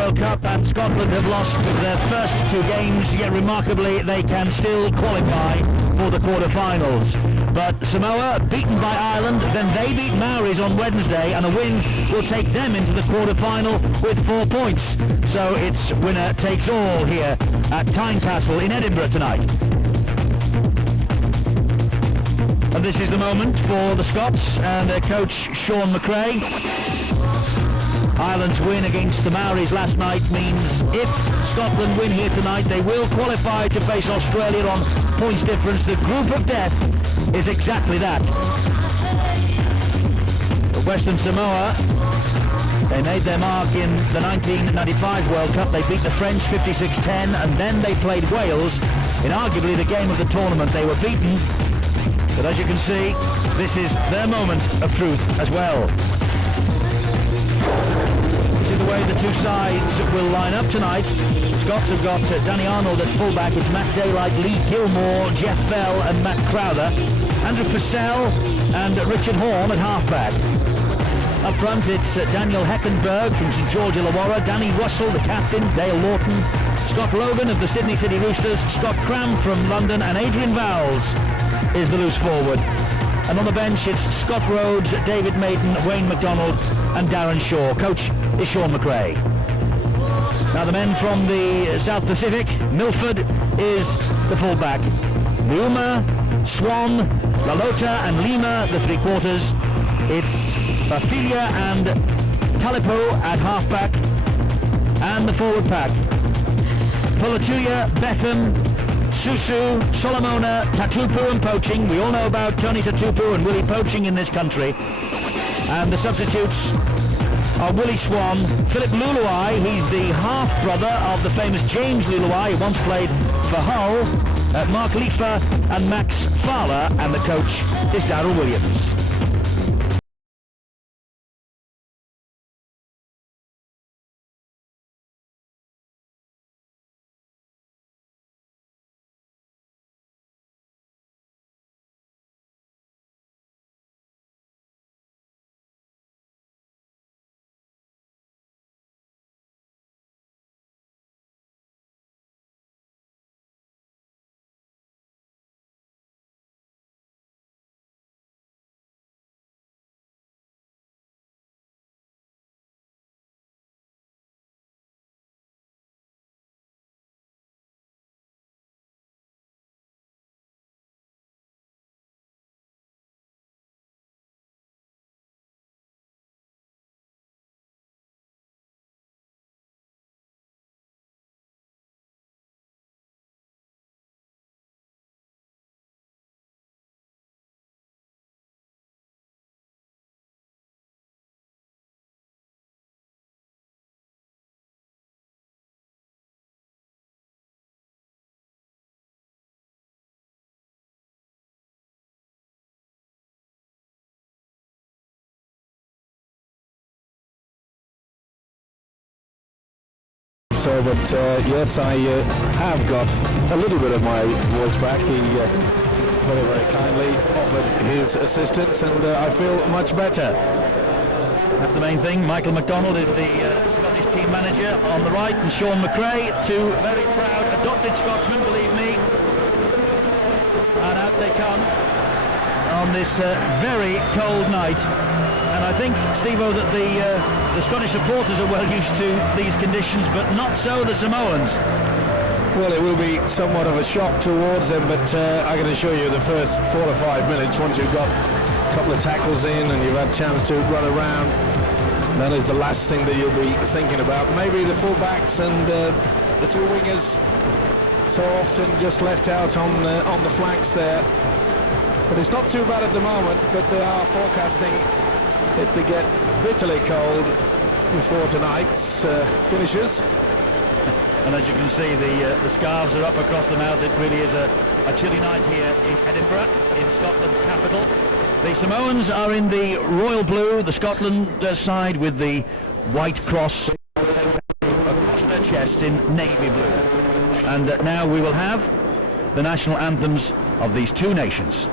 World Cup, and Scotland have lost their first two games, yet remarkably they can still qualify for the quarter-finals. But Samoa, beaten by Ireland, then they beat Maoris on Wednesday, and a win will take them into the quarter-final with 4 points. So it's winner takes all here at Tynecastle in Edinburgh tonight. And this is the moment for the Scots and their coach Sean McRae. Ireland's win against the Maoris last night means if Scotland win here tonight, they will qualify to face Australia on points difference. The group of death is exactly that. But Western Samoa, they made their mark in the 1995 World Cup. They beat the French 56-10, and then they played Wales in arguably the game of the tournament. They were beaten, but as you can see, this is their moment of truth as well. This is the way the two sides will line up tonight. Scots have got Danny Arnold at fullback. It's Matt Daylight, Lee Gilmore, Jeff Bell and Matt Crowther. Andrew Purcell and Richard Horn at halfback. Up front it's Daniel Heckenberg from St George Illawarra, Danny Russell, the captain, Dale Lawton, Scott Logan of the Sydney City Roosters, Scott Cram from London, and Adrian Vowles is the loose forward. And on the bench it's Scott Rhodes, David Maiden, Wayne McDonald and Darren Shaw. Coach is Sean McRae. Now the men from the South Pacific, Milford is the fullback. Liuma, Swan, Lalota and Lima, the three quarters. It's Fafilia and Talipo at halfback, and the forward pack. Polatuya, Betham, Susu, Solomona, Tatupu and Poaching. We all know about Tony Tatupu and Willie Poaching in this country. And the substitutes are Willie Swan, Philip Luluai, he's the half-brother of the famous James Luluai, who once played for Hull, Mark Leifer and Max Fowler, and the coach is Darryl Williams. So, but yes, I have got a little bit of my voice back. He very, very kindly offered his assistance, and I feel much better. That's the main thing. Michael McDonald is the Scottish team manager on the right, and Sean McRae, two very proud adopted Scotsmen, believe me. And out they come on this very cold night. And I think, Steve-O, that the Scottish supporters are well used to these conditions, but not so the Samoans. Well, it will be somewhat of a shock towards them, but I can assure you the first 4 or 5 minutes, once you've got a couple of tackles in and you've had a chance to run around, that is the last thing that you'll be thinking about. Maybe the full-backs and the two wingers so often just left out on the flanks there. But it's not too bad at the moment, but they are forecasting it to get bitterly cold before tonight's finishes. And as you can see, the scarves are up across the mouth. It really is a chilly night here in Edinburgh, in Scotland's capital. The Samoans are in the royal blue, the Scotland side with the white cross across their chest in navy blue. And now we will have the national anthems of these two nations.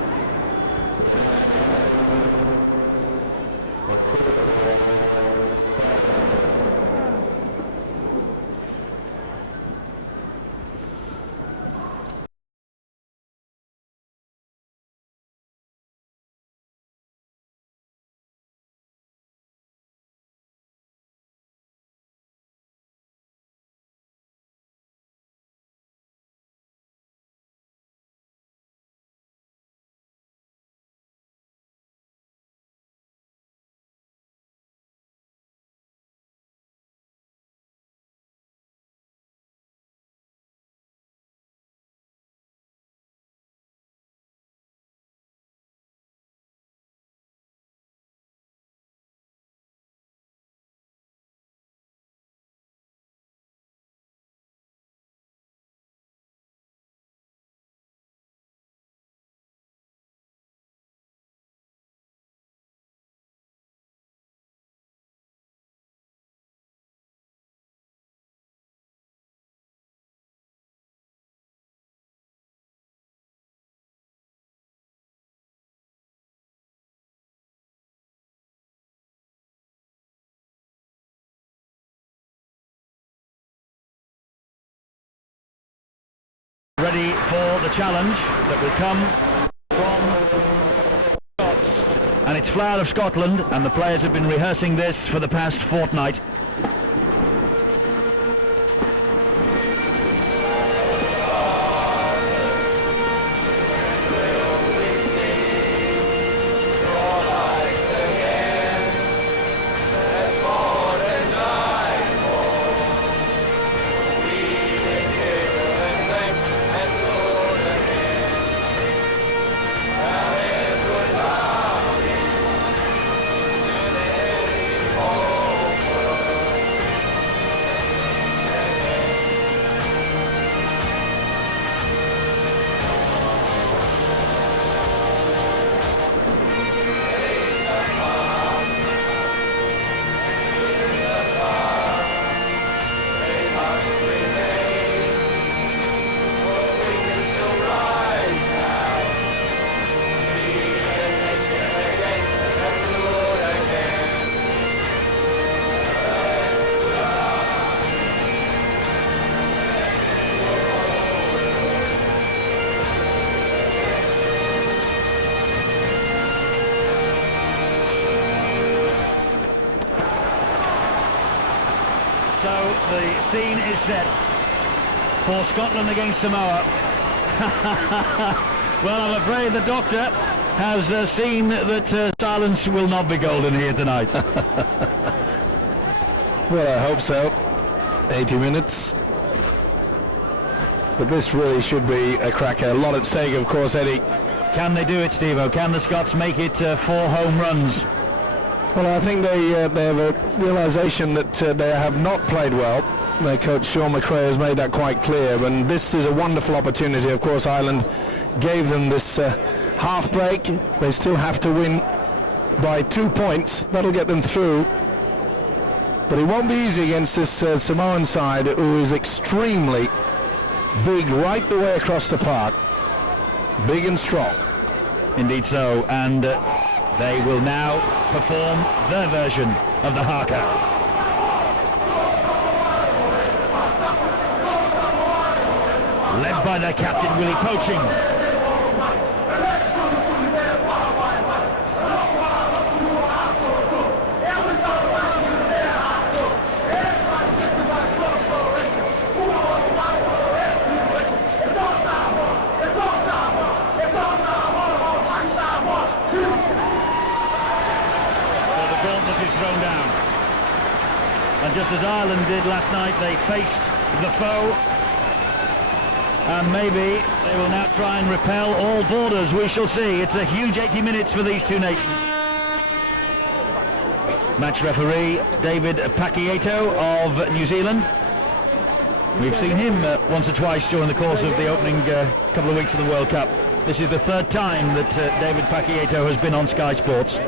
ready for the challenge that will come from Scots. And it's Flower of Scotland, and the players have been rehearsing this for the past fortnight. So the scene is set for Scotland against Samoa. Well, I'm afraid the doctor has seen that silence will not be golden here tonight. Well, I hope so. 80 minutes. But this really should be a cracker. A lot at stake, of course, Eddie. Can they do it, Steve-O? Can the Scots make it 4 home runs? Well, I think they have a realisation that they have not played well. Their coach Sean McRae has made that quite clear, and this is a wonderful opportunity. Of course, Ireland gave them this half break. They still have to win by 2 points. That'll get them through. But it won't be easy against this Samoan side, who is extremely big right the way across the park. Big and strong. Indeed so, and they will now perform their version of the haka. Led by their captain, Willie Poaching. Thrown down, and just as Ireland did last night, they faced the foe, and maybe they will now try and repel all borders. We shall see. It's a huge 80 minutes for these two nations. Match referee David Pakiato of New Zealand. We've seen him once or twice during the course of the opening couple of weeks of the World Cup. This is the third time that David Pakiato has been on Sky Sports.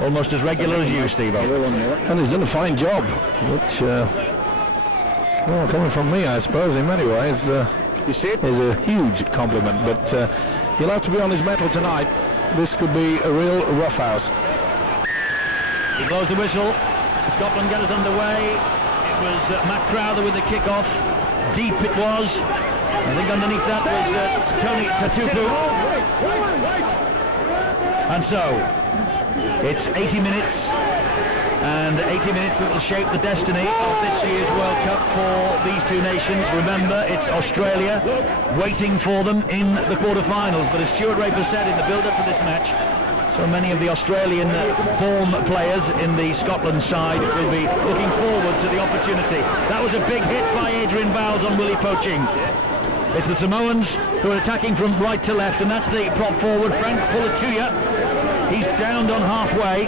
Almost as regular as you, Steve-O. And he's done a fine job, which, well, coming from me, I suppose, in many ways, you see it? Is a huge compliment. But he'll have to be on his mettle tonight. This could be a real roughhouse. He blows the whistle. Scotland get us underway. It was Matt Crowther with the kick-off. Deep it was. I think underneath that was Tony Tatupu. And so, it's 80 minutes, and 80 minutes that will shape the destiny of this year's World Cup for these two nations. Remember, it's Australia waiting for them in the quarterfinals, but as Stuart Raper said in the build-up to this match, so many of the Australian-born players in the Scotland side will be looking forward to the opportunity. That was a big hit by Adrian Bowles on Willie Poaching. It's the Samoans who are attacking from right to left, and that's the prop forward, Frank Pulituya. He's downed on halfway,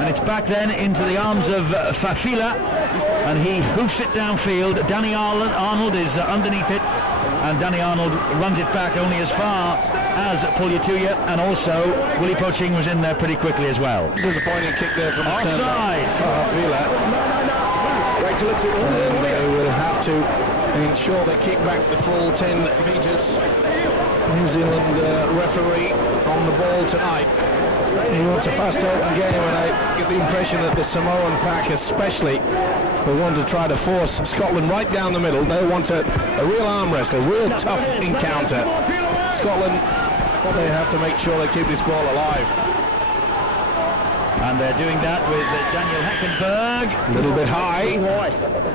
and it's back then into the arms of Fafila, and he hoofs it downfield. Danny Arnold is underneath it, and Danny Arnold runs it back only as far as Pulituya, and also Willie Poaching was in there pretty quickly as well. Disappointing kick there from offside. Fafila. And they will have to ensure they kick back the full 10 metres. New Zealand referee on the ball tonight. He wants a fast open game, and I get the impression that the Samoan pack especially will want to try to force Scotland right down the middle. They want a real arm wrestle, a real tough encounter. Scotland, they have to make sure they keep this ball alive. And they're doing that with Daniel Hackenberg. A little bit high.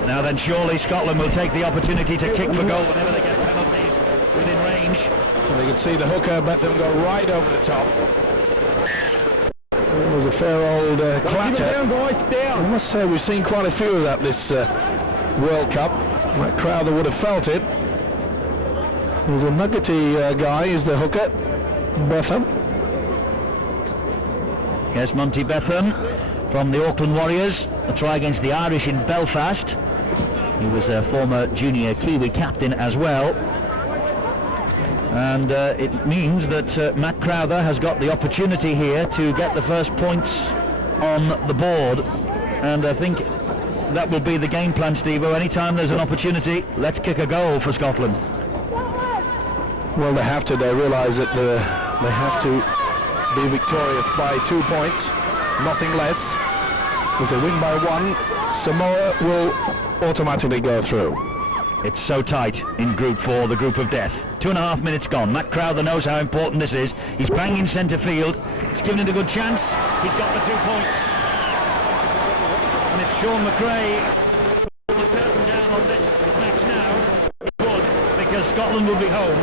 Now then, surely Scotland will take the opportunity to kick for goal whenever they get penalties within range. Well, you can see the hooker Betham go right over the top. It was a fair old clatter. Down, boys, down. I must say we've seen quite a few of that this World Cup. That crowd would have felt it. There's a nuggety guy, is the hooker, Betham. Yes, Monty Betham from the Auckland Warriors. A try against the Irish in Belfast. He was a former junior Kiwi captain as well. And it means that Matt Crowther has got the opportunity here to get the first points on the board. And I think that will be the game plan, Steve-o. Anytime there's an opportunity, let's kick a goal for Scotland. Well, they have to. They realise that they have to be victorious by 2 points, nothing less. If they win by 1, Samoa will automatically go through. It's so tight in Group 4, the group of death. 2.5 minutes gone. Matt Crowther knows how important this is. He's banging centre field. He's given it a good chance. He's got the 2 points. And if Sean McRae pulled the curtain down on this match now, he would, because Scotland will be home.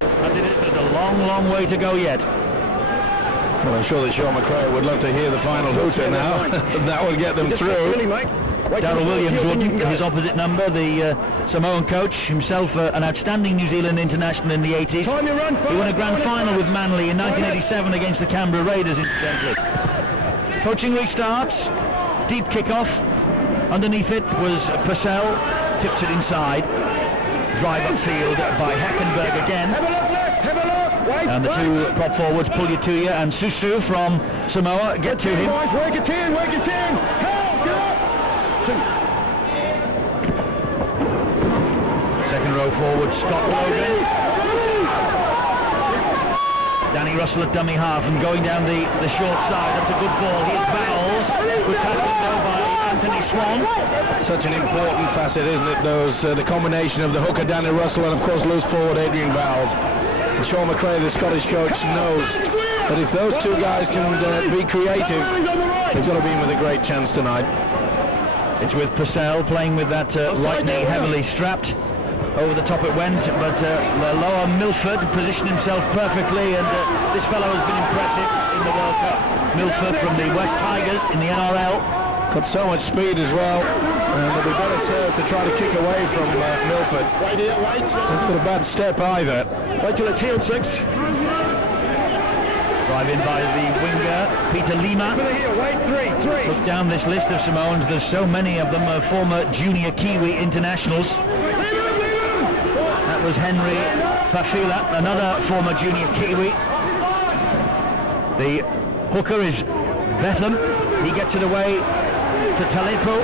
As it is, there's a long, long way to go yet. Well, I'm sure that Sean McRae would love to hear the final hooter now. That will get them through. Darryl Williams would, his opposite number, the Samoan coach, himself an outstanding New Zealand international in the 80s. He won a grand final with Manly in 1987 against the Canberra Raiders, incidentally. Coaching restarts, deep kick-off. Underneath it was Purcell, tips it inside. Drive upfield by Hackenberg again. And the 2 prop forwards pull you to you, and Susu from Samoa get to him. Work it in, work it in. Help, get up. Second row forward, Scott Logan. Danny Russell at dummy half and going down the short side. That's a good ball. Here's Bowles. Good tackle though by Anthony Swan. Such an important facet, isn't it? Those the combination of the hooker Danny Russell and of course loose forward Adrian Bowles. And Sean McRae, the Scottish coach, knows that if those 2 guys can be creative, they've got to be in with a great chance tonight. It's with Purcell playing with that right knee heavily strapped. Over the top it went, but the lower Milford positioned himself perfectly, and this fellow has been impressive in the World Cup. Milford from the West Tigers in the NRL. Got so much speed as well, and it'll be better served to try to kick away from Milford. Wait here, wait. That's not a bad step either. Wait till it's healed, 6. Drive in by the winger, Peter Lima. Here, wait, 3. Look down this list of Samoans, there's so many of them former junior Kiwi internationals. That was Henry Fafila, another former junior Kiwi. The hooker is Betham. He gets it away to Talipo.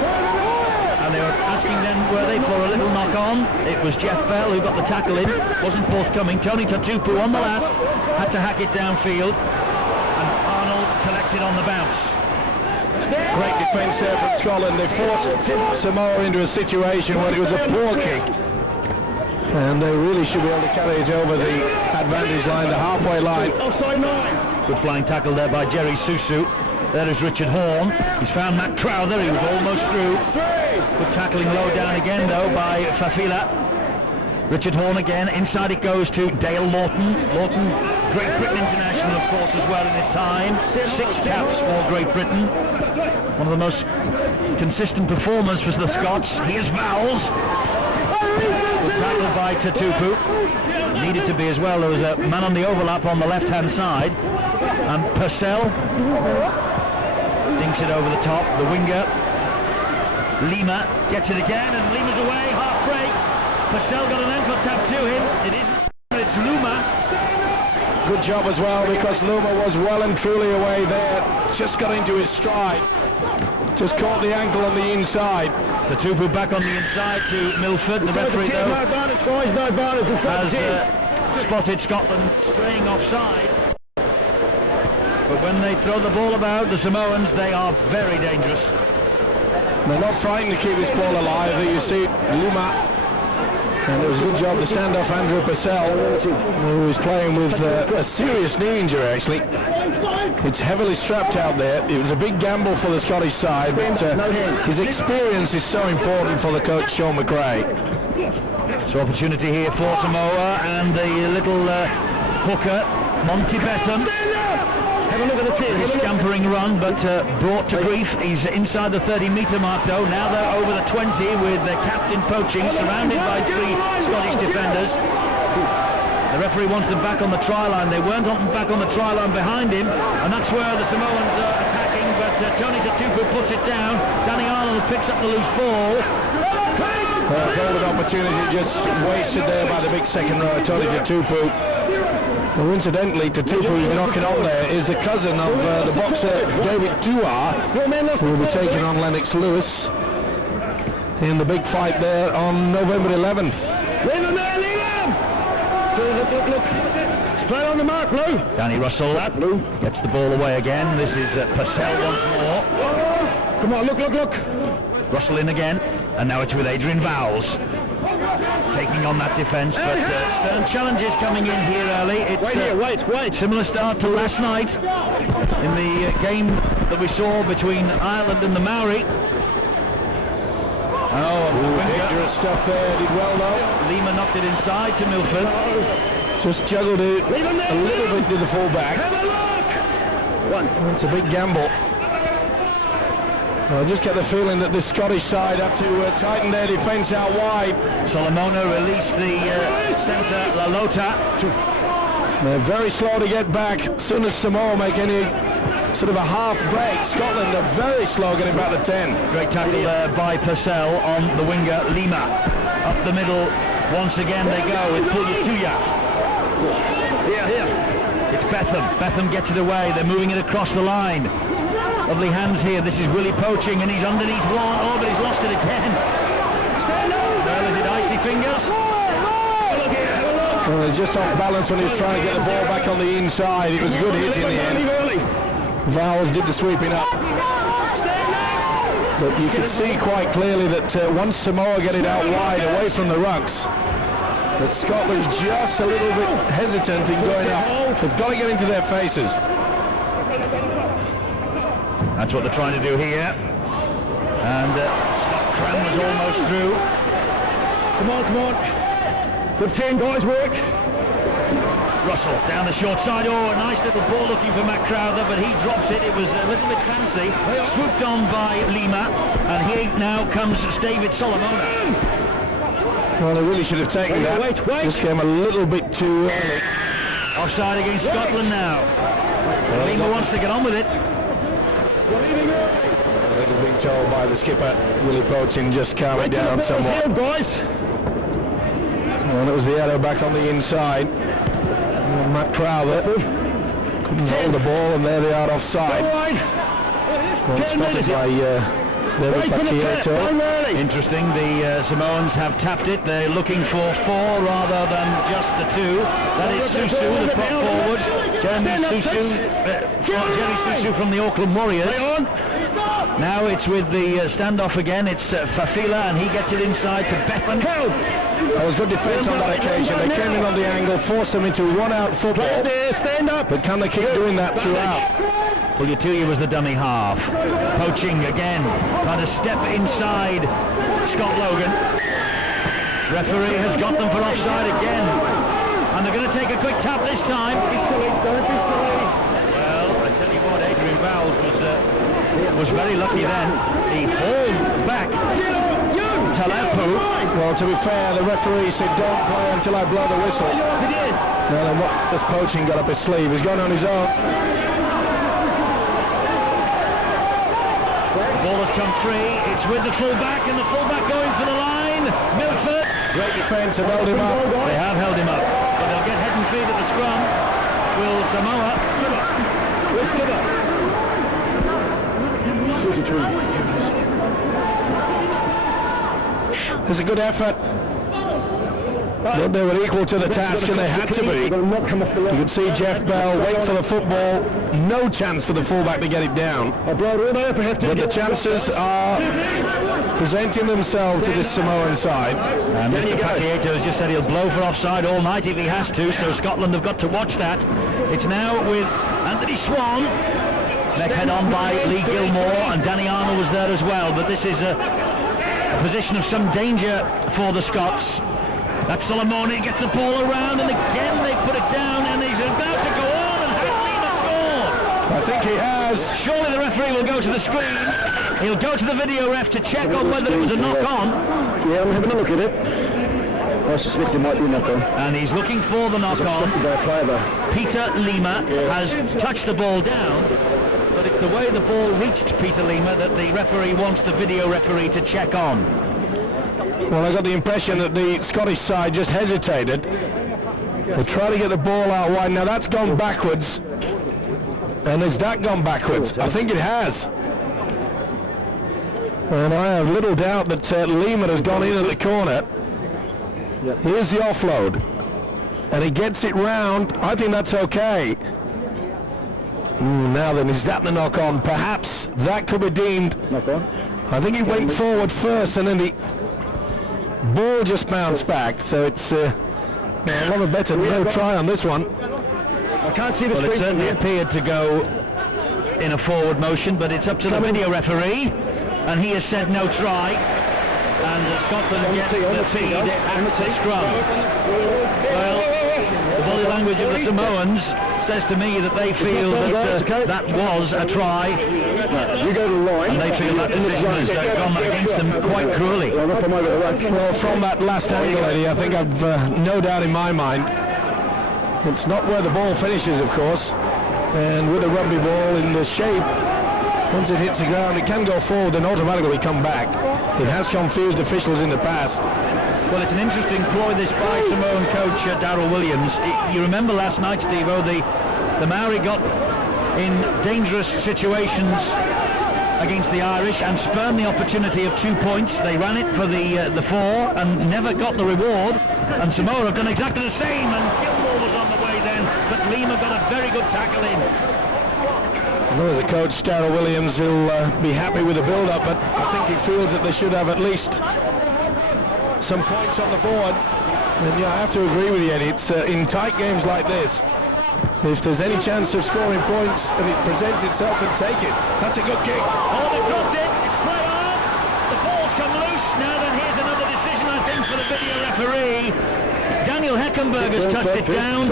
And they were asking then, were they, for a little knock-on. It was Jeff Bell who got the tackle in. Wasn't forthcoming. Tony Tatupu on the last. Had to hack it downfield. And Arnold collects it on the bounce. Great defence there from Scotland. They forced Samoa into a situation where it was a poor kick. And they really should be able to carry it over the advantage line, the halfway line. Offside 9. Good flying tackle there by Jerry Susu. There is Richard Horn. He's found Matt Crowther. He was almost through. Good tackling low down again though by Fafila. Richard Horn again. Inside it goes to Dale Lawton. Lawton, Great Britain international of course as well in his time. 6 caps for Great Britain. One of the most consistent performers for the Scots. Here's Vowles. Good tackle by Tatupu. Needed to be as well. There was a man on the overlap on the left hand side. And Purcell dinks it over the top. The winger Lima gets it again, and Lima's away, half break. Purcell got an ankle tap to him. It isn't, it's Luma. Good job as well, because Luma was well and truly away there. Just got into his stride. Just caught the ankle on the inside. Tatupu back on the inside to Milford. The referee though no advantage, guys, no advantage. has spotted Scotland straying offside. But when they throw the ball about, the Samoans, they are very dangerous. They're not frightened to keep this ball alive. You see Lima, and it was a good job to stand off Andrew Purcell, who was playing with a serious knee injury actually. It's heavily strapped out there. It was a big gamble for the Scottish side, but his experience is so important for the coach Sean McRae. So opportunity here for Samoa, and the little hooker, Monty Betham. Have a look at the team. He's scampering run, but brought to grief. He's inside the 30-metre mark though. Now they're over the 20 with the captain poaching, surrounded by 3 Scottish defenders. The referee wants them back on the try line. They weren't back on the try line behind him, and that's where the Samoans are attacking, but Tony Tatupu puts it down. Danny Arnold picks up the loose ball. Golden opportunity just wasted there by the big second rower, Tony Tatupu. Well, incidentally, Tatupu knocking on there is the cousin of the boxer David Dua, who will be taking on Lennox Lewis in the big fight there on November 11th. Leave him there, leave him! Look. It's played on the mark, Lou. Danny Russell gets the ball away again. This is Purcell once more. Come on, look. Russell in again, and now it's with Adrian Vowles taking on that defence, but stern challenges coming in here early. It's Wait. Similar start to last night in the game that we saw between Ireland and the Maori. Dangerous stuff there, did well though. Lima knocked it inside to Milford. Just juggled it a little bit to the fullback. Have a look! It's a big gamble. I just get the feeling that the Scottish side have to tighten their defence out wide. Solomona released the centre, Lalota. They're very slow to get back. As soon as Samoa make any sort of a half break, Scotland are very slow getting back to 10. Great tackle there by Purcell on the winger Lima. Up the middle, once again they go with Pulyatuya. Here. It's Betham. Betham gets it away. They're moving it across the line. Lovely hands here. This is Willie poaching, and he's underneath one. Oh, but he's lost it again. Well, is it icy fingers? Well, he's just off balance when he was trying to get the ball back on the inside. It was a good hit in the end. Vowles did the sweeping up. But you can see quite clearly that once Samoa get it out wide, away from the rucks, that Scotland's just a little bit hesitant in going up. They've got to get into their faces. That's what they're trying to do here. And Scott Cram was almost through. Come on. Good 10 guys, work. Russell down the short side. Oh, a nice little ball looking for Matt Crowther, but he drops it. It was a little bit fancy. Swooped on by Lima, and here now comes David Solomona. Well, they really should have taken that. Wait. Just came a little bit too early. Offside against Scotland now. Lima wants to get on with it. I think being told by the skipper, Willie Poaching, just calm it down somewhat. Field, guys. Well, it was the arrow back on the inside. Matt Crowther couldn't hold the ball, and there they are offside. Well spotted by David Paquieto. Interesting, the Samoans have tapped it. They're looking for 4 rather than just the 2. That is Susu, the prop forward. Jerry Susu from the Auckland Warriors. Now it's with the standoff again. It's Fafila, and he gets it inside to Betham. That was good defence on that occasion. They came in on the angle, forced them into run-out football. Stand up. But can they keep doing that throughout? Pulyatuya was the dummy half. Poaching again, trying to step inside Scott Logan. Referee has got them for offside again. And they're going to take a quick tap this time. Don't be silly. Well, I tell you what, Adrian Vowles was very lucky then. He hauled back Talapu. Well, to be fair, the referee said don't play until I blow the whistle. He did. Well, then what has Poaching got up his sleeve? He's gone on his own. The ball has come free. It's with the fullback, and the fullback going for the line. Milford. Great defence, have held him up. They have held him up, but they'll get head and feet at the scrum. Will Samoa? Where's Skipper? Where's the tree? There's a good effort. But they were equal to the task, and they had to be. You can see Jeff Bell wait for the football. No chance for the fullback to get it down. But the chances are presenting themselves to this Samoan side. And Mr. Pakiato has just said he'll blow for offside all night if he has to, so Scotland have got to watch that. It's now with Anthony Swan, neck head on by Lee Gilmore, and Danny Arnold was there as well, but this is a position of some danger for the Scots. That's Solomoni, gets the ball around, and again they put it down, and he's about to go on, and has Lima scored? I think he has. Surely the referee will go to the screen. He'll go to the video ref to check on whether it was a knock-on. Yeah, I'm having a look at it. I suspect it might be a knock-on. And he's looking for the knock-on. Peter Lima has touched the ball down, but it's the way the ball reached Peter Lima that the referee wants the video referee to check on. Well, I got the impression that the Scottish side just hesitated. They try to get the ball out wide. Now that's gone backwards. And has that gone backwards? I think it has. And I have little doubt that Lehman has gone in at the corner. Here's the offload. And he gets it round. I think that's okay. Now then, is that the knock-on? Perhaps that could be deemed. Knock-on? I think he went forward first and then the ball just bounced back. So it's a lot better. No try on this one. I can't see the Well, it screen. certainly appeared to go in a forward motion, but it's up to the video referee, and he has said no try, and Scotland get the feed at the scrum. Well, the body language of the Samoans says to me that they feel that that was a try, You go to the line. and they feel that decision has gone against them quite cruelly. Well, from that last angle, Eddie, I think I've no doubt in my mind. It's not where the ball finishes, of course, and with a rugby ball in the shape, once it hits the ground, it can go forward and automatically come back. It has confused officials in the past. Well, it's an interesting ploy this by Samoan coach Darryl Williams. You remember last night, Steve-O, the Maori got in dangerous situations against the Irish and spurned the opportunity of 2 points. They ran it for the 4 and never got the reward, and Samoa have done exactly the same, and Gilmore was on the way then, but Lima got a very good tackle in. Well, as a coach, Darryl Williams, he'll be happy with the build-up, but I think he feels that they should have at least some points on the board. And yeah, I have to agree with you, Eddie. It's in tight games like this, if there's any chance of scoring points and it presents itself, and take it. That's a good kick. Oh, they've dropped it. It's play on. The ball's come loose. Now then, here's another decision, I think, for the video referee. Daniel Heckenberg has touched it down.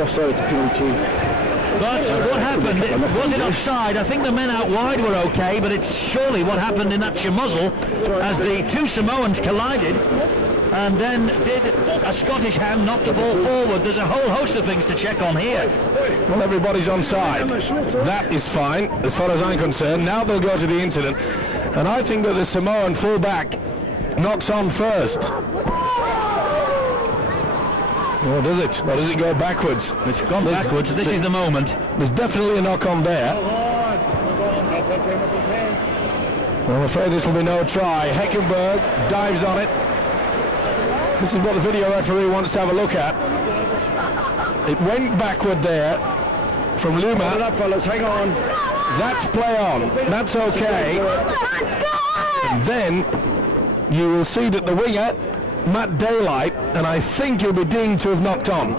But what happened? Was it offside? I think the men out wide were okay, but it's surely what happened in that muzzle as the two Samoans collided, and then did a Scottish hand knock the ball forward. There's a whole host of things to check on here. Well, everybody's on side. That is fine, as far as I'm concerned. Now they'll go to the incident, and I think that the Samoan fullback knocks on first. Or does it? Or does it go backwards? It's gone backwards. This is the moment. There's definitely a knock on there. I'm afraid this will be no try. Heckenberg dives on it. This is what the video referee wants to have a look at. It went backward there from Luma. Hold up, fellas, hang on. That's play on. That's okay. And then you will see that the winger, Matt Daylight, and I think he'll be deemed to have knocked on.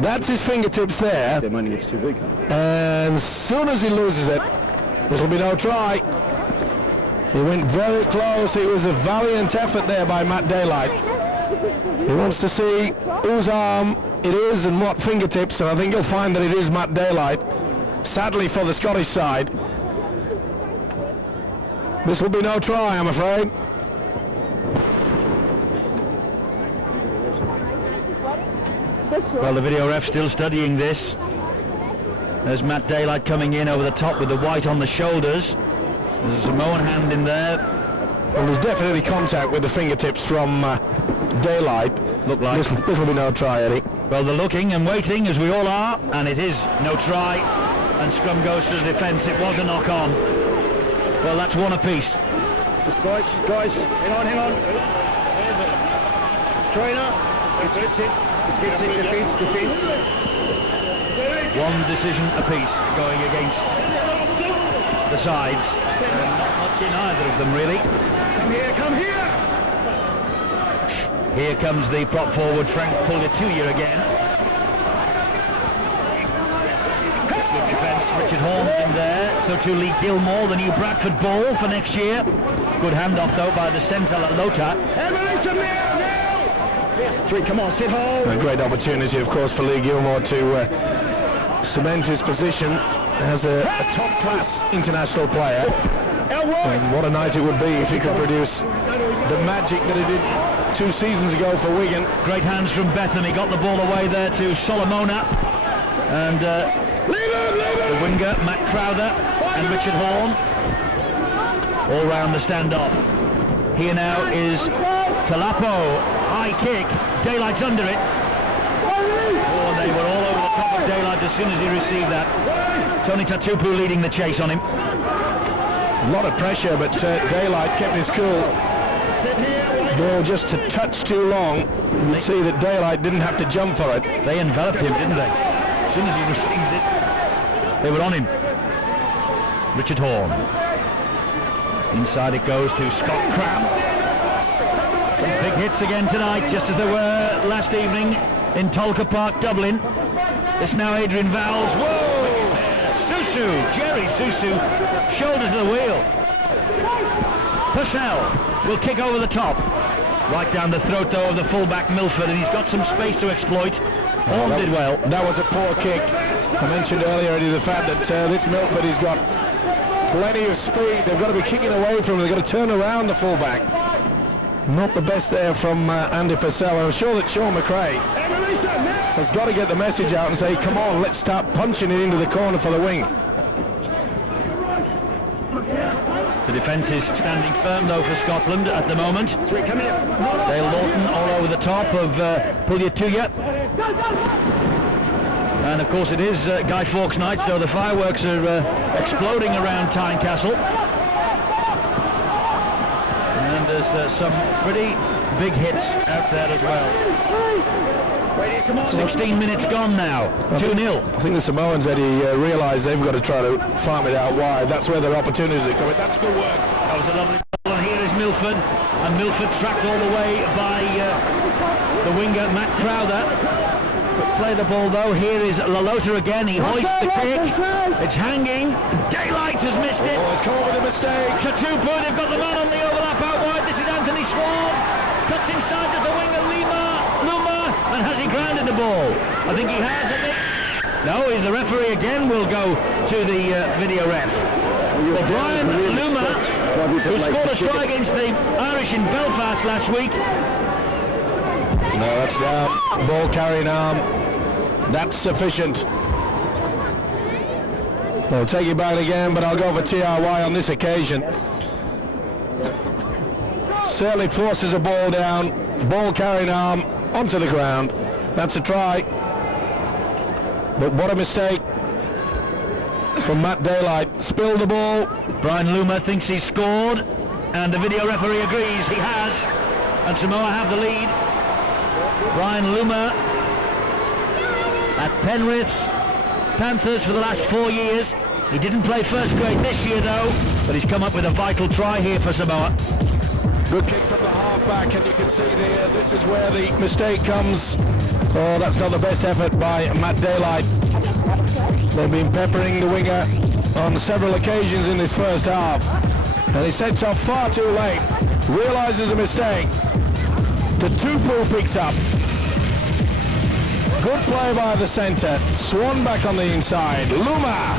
That's his fingertips there. It's too big. And as soon as he loses it, this will be no try. He went very close. It was a valiant effort there by Matt Daylight. He wants to see whose arm it is and what fingertips, and I think he'll find that it is Matt Daylight. Sadly for the Scottish side, this will be no try, I'm afraid. Well, the video ref still studying this. There's Matt Daylight coming in over the top with the white on the shoulders. There's a Samoan hand in there. Well, there's definitely contact with the fingertips from Daylight. Look like. This will be no try, Eddie. Well, they're looking and waiting, as we all are, and it is no try. And scrum goes to the defence. It was a knock-on. Well, that's one apiece. Just guys, hang on. Trainer, it's it. Defense. One decision apiece going against the sides. Not much in either of them, really. Come here! Here comes the prop forward, Frank Pugliatuia again. Good defence, Richard Horn in there. So to Lee Gilmore, the new Bradford ball for next year. Good handoff though by the centre Lalota. Three, come on, sit hold. A great opportunity, of course, for Lee Gilmore to cement his position as a top-class international player. And what a night it would be if he could produce the magic that he did 2 seasons ago for Wigan. Great hands from Bethany, got the ball away there to Solomona. And the winger, Matt Crowther and Richard Horn. All round the standoff. Here now is Talapo. High kick. Daylight's under it. Oh, they were all over the top of Daylight as soon as he received that. Tony Tatupu leading the chase on him. A lot of pressure, but Daylight kept his cool. Ball just a touch too long. You can see that Daylight didn't have to jump for it. They enveloped him, didn't they? As soon as he received it, they were on him. Richard Horn. Inside it goes to Scott Cram. Some big hits again tonight, just as there were last evening in Tolka Park, Dublin. This now Adrian Vowles. Whoa! Susu, Jerry Susu, shoulder to the wheel. Purcell will kick over the top. Right down the throat though of the fullback Milford, and he's got some space to exploit. Horn did well. That was a poor kick. I mentioned earlier, Eddie, the fact that this Milford, he's got plenty of speed. They've got to be kicking away from him. They've got to turn around the fullback. Not the best there from Andy Purcell. I'm sure that Sean McRae has got to get the message out and say, come on, let's start punching it into the corner for the wing. The defence is standing firm though for Scotland at the moment. Dale Lawton all over the top of Pugliatuia. And of course it is Guy Fawkes night, so the fireworks are exploding around Tynecastle. And there's some pretty big hits out there as well. 16 minutes gone now, 2-0. I think the Samoans, Eddie, realise they've got to try to farm it out wide. That's where their opportunities are coming. That's good work. That was a lovely ball, and here is Milford. And Milford tracked all the way by the winger, Matt Crowther. Play the ball though. Here is Lalota again. He hoists the kick. It's hanging. Daylight has missed it. Oh, it's come up with a mistake. Tatupu, they've got the man on the overlap out wide. This is Anthony Swan. Cuts inside to the winger, Luma. And has he grounded the ball? I think he has, hasn't he? No, the referee again will go to the video ref. Well, Brian Luma, who scored a try against the Irish in Belfast last week. No, that's down. Ball carrying arm. That's sufficient. I'll take it back again, but I'll go for TRY on this occasion. Certainly forces a ball down. Ball carrying arm onto the ground. That's a try. But what a mistake from Matt Daylight. Spilled the ball. Brian Luma thinks he's scored, and the video referee agrees he has. And Samoa have the lead. Brian Luma at Penrith Panthers for the last 4 years. He didn't play first grade this year though, but he's come up with a vital try here for Samoa. Good kick from the halfback, and you can see there, this is where the mistake comes. Oh, that's not the best effort by Matt Daylight. They've been peppering the winger on several occasions in this first half, and he sets off far too late, realises the mistake. Tatupu picks up. Good play by the centre. Swan back on the inside. Luma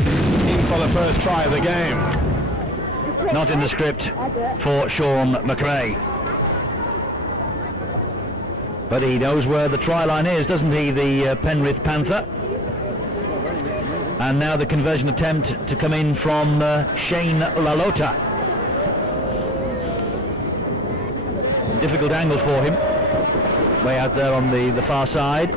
in for the first try of the game. Not in the script for Sean McRae. But he knows where the try line is, doesn't he, the Penrith Panther? And now the conversion attempt to come in from Shane Lalota. Difficult angle for him. Way out there on the far side.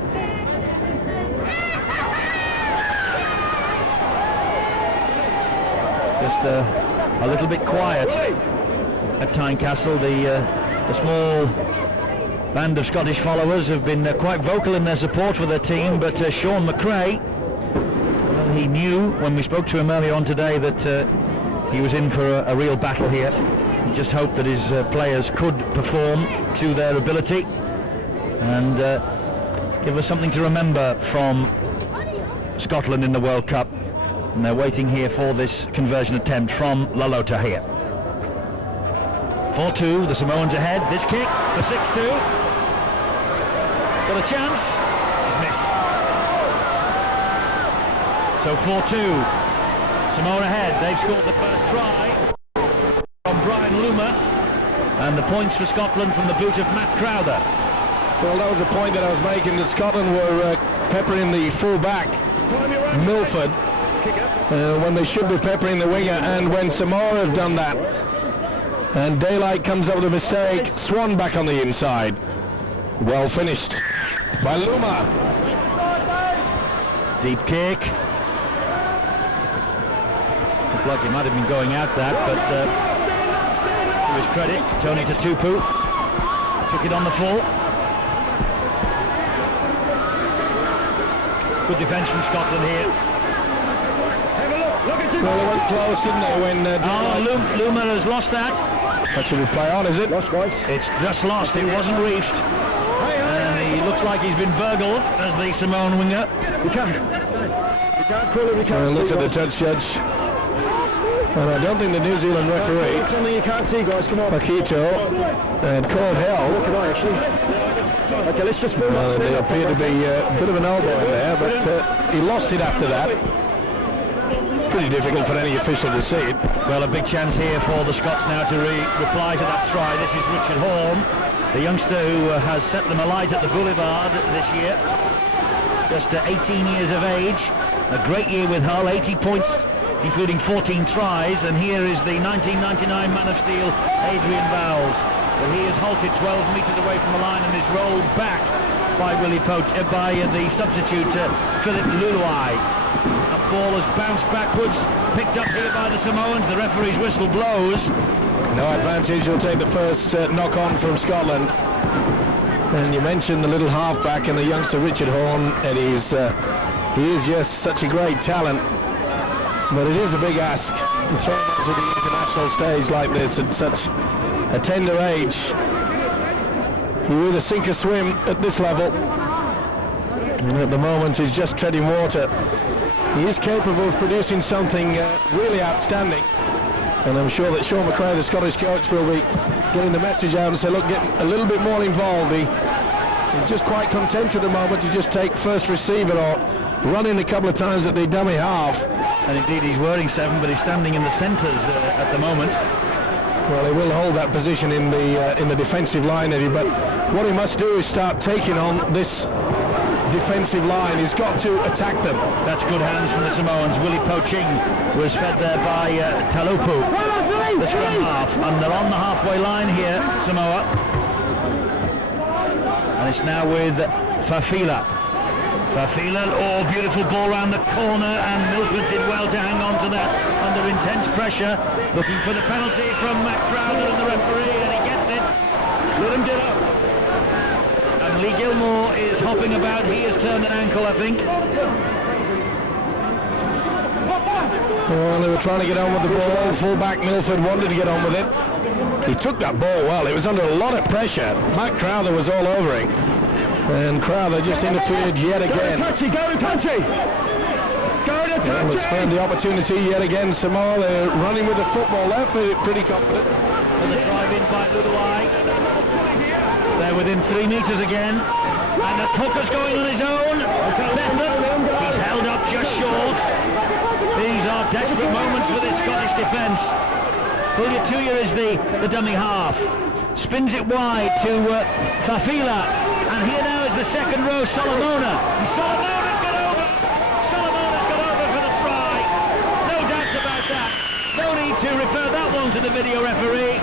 Just a little bit quiet at Tynecastle. The small band of Scottish followers have been quite vocal in their support for their team, but Sean McRae, well, he knew when we spoke to him earlier on today that he was in for a real battle here. He just hoped that his players could perform to their ability and give us something to remember from Scotland in the World Cup. And they're waiting here for this conversion attempt from Lalota here. 4-2, the Samoans ahead. This kick for 6-2. Got a chance. Missed. So 4-2. Samoa ahead. They've scored the first try from Brian Luma. And the points for Scotland from the boot of Matt Crowther. Well, that was the point that I was making, that Scotland were peppering the full-back, Milford, when they should be peppering the winger, and when Samoa have done that. And Daylight comes up with a mistake. Swan back on the inside. Well finished by Luma. Deep kick. Looked like he might have been going out that, but to his credit, Tony Tatupu took it on the full. Good defence from Scotland here. Well, they went close, didn't they, when Luma has lost that. That should be play on, is it? Lost, guys. It's just lost, it wasn't reached. And he looks like he's been burgled as the Samoan winger. We can't call it, we can't see. Looks at the touch judge. And I don't think the New Zealand referee, Something you can't see, guys, come on. Paquito, had called hell. Look at I, actually. Okay, let's just film that. There appeared to be a bit of an elbow in there, but he lost it after that. Pretty difficult for any official to see it. Well, a big chance here for the Scots now to reply to that try. This is Richard Horn, the youngster who has set them alight at the Boulevard this year. Just 18 years of age. A great year with Hull, 80 points, including 14 tries. And here is the 1999 Man of Steel, Adrian Vowles. But he is halted 12 metres away from the line and is rolled back by the substitute, Philip Luluai. Ball has bounced backwards, picked up here by the Samoans. The referee's whistle blows. No advantage, he'll take the first knock on from Scotland. And you mentioned the little halfback and the youngster Richard Horn, and he is just such a great talent. But it is a big ask to throw him onto the international stage like this at such a tender age. He will either sink or swim at this level. And at the moment he's just treading water. He is capable of producing something really outstanding, and I'm sure that Sean McRae, the Scottish coach, will be getting the message out and say, look, get a little bit more involved. He's just quite content at the moment to just take first receiver or run in a couple of times at the dummy half. And indeed he's wearing 7, but he's standing in the centres at the moment. Well, he will hold that position in the defensive line, Eddie, but what he must do is start taking on this defensive line. He's got to attack them. That's good hands from the Samoans. Willie Poching was fed there by Talupu, the scrum half, and they're on the halfway line here, Samoa. And it's now with Fafila. Beautiful ball round the corner, and Milford did well to hang on to that under intense pressure, looking for the penalty from Matt Crowther and the referee, and he gets it. Let him get up. And Lee Gilmore is hopping about. He has turned an ankle, I think. Well, they were trying to get on with the ball. Full-back Milford wanted to get on with it. He took that ball well. It was under a lot of pressure. Matt Crowther was all over him. And Crowther just interfered yet again. Go to touchy! Let's find the opportunity yet again. Samoa, they're running with the football. They're pretty confident. And the drive in by Luluai. They're within 3 metres again. And the Cooker's going on his own. He's held up just short. These are desperate moments for this Scottish defence. Julia Tuya is the dummy half. Spins it wide to Fafila. And here now is the second row, Solomona. And Solomona's got over. Solomona's got over for the try. No doubts about that. No need to refer that one to the video referee.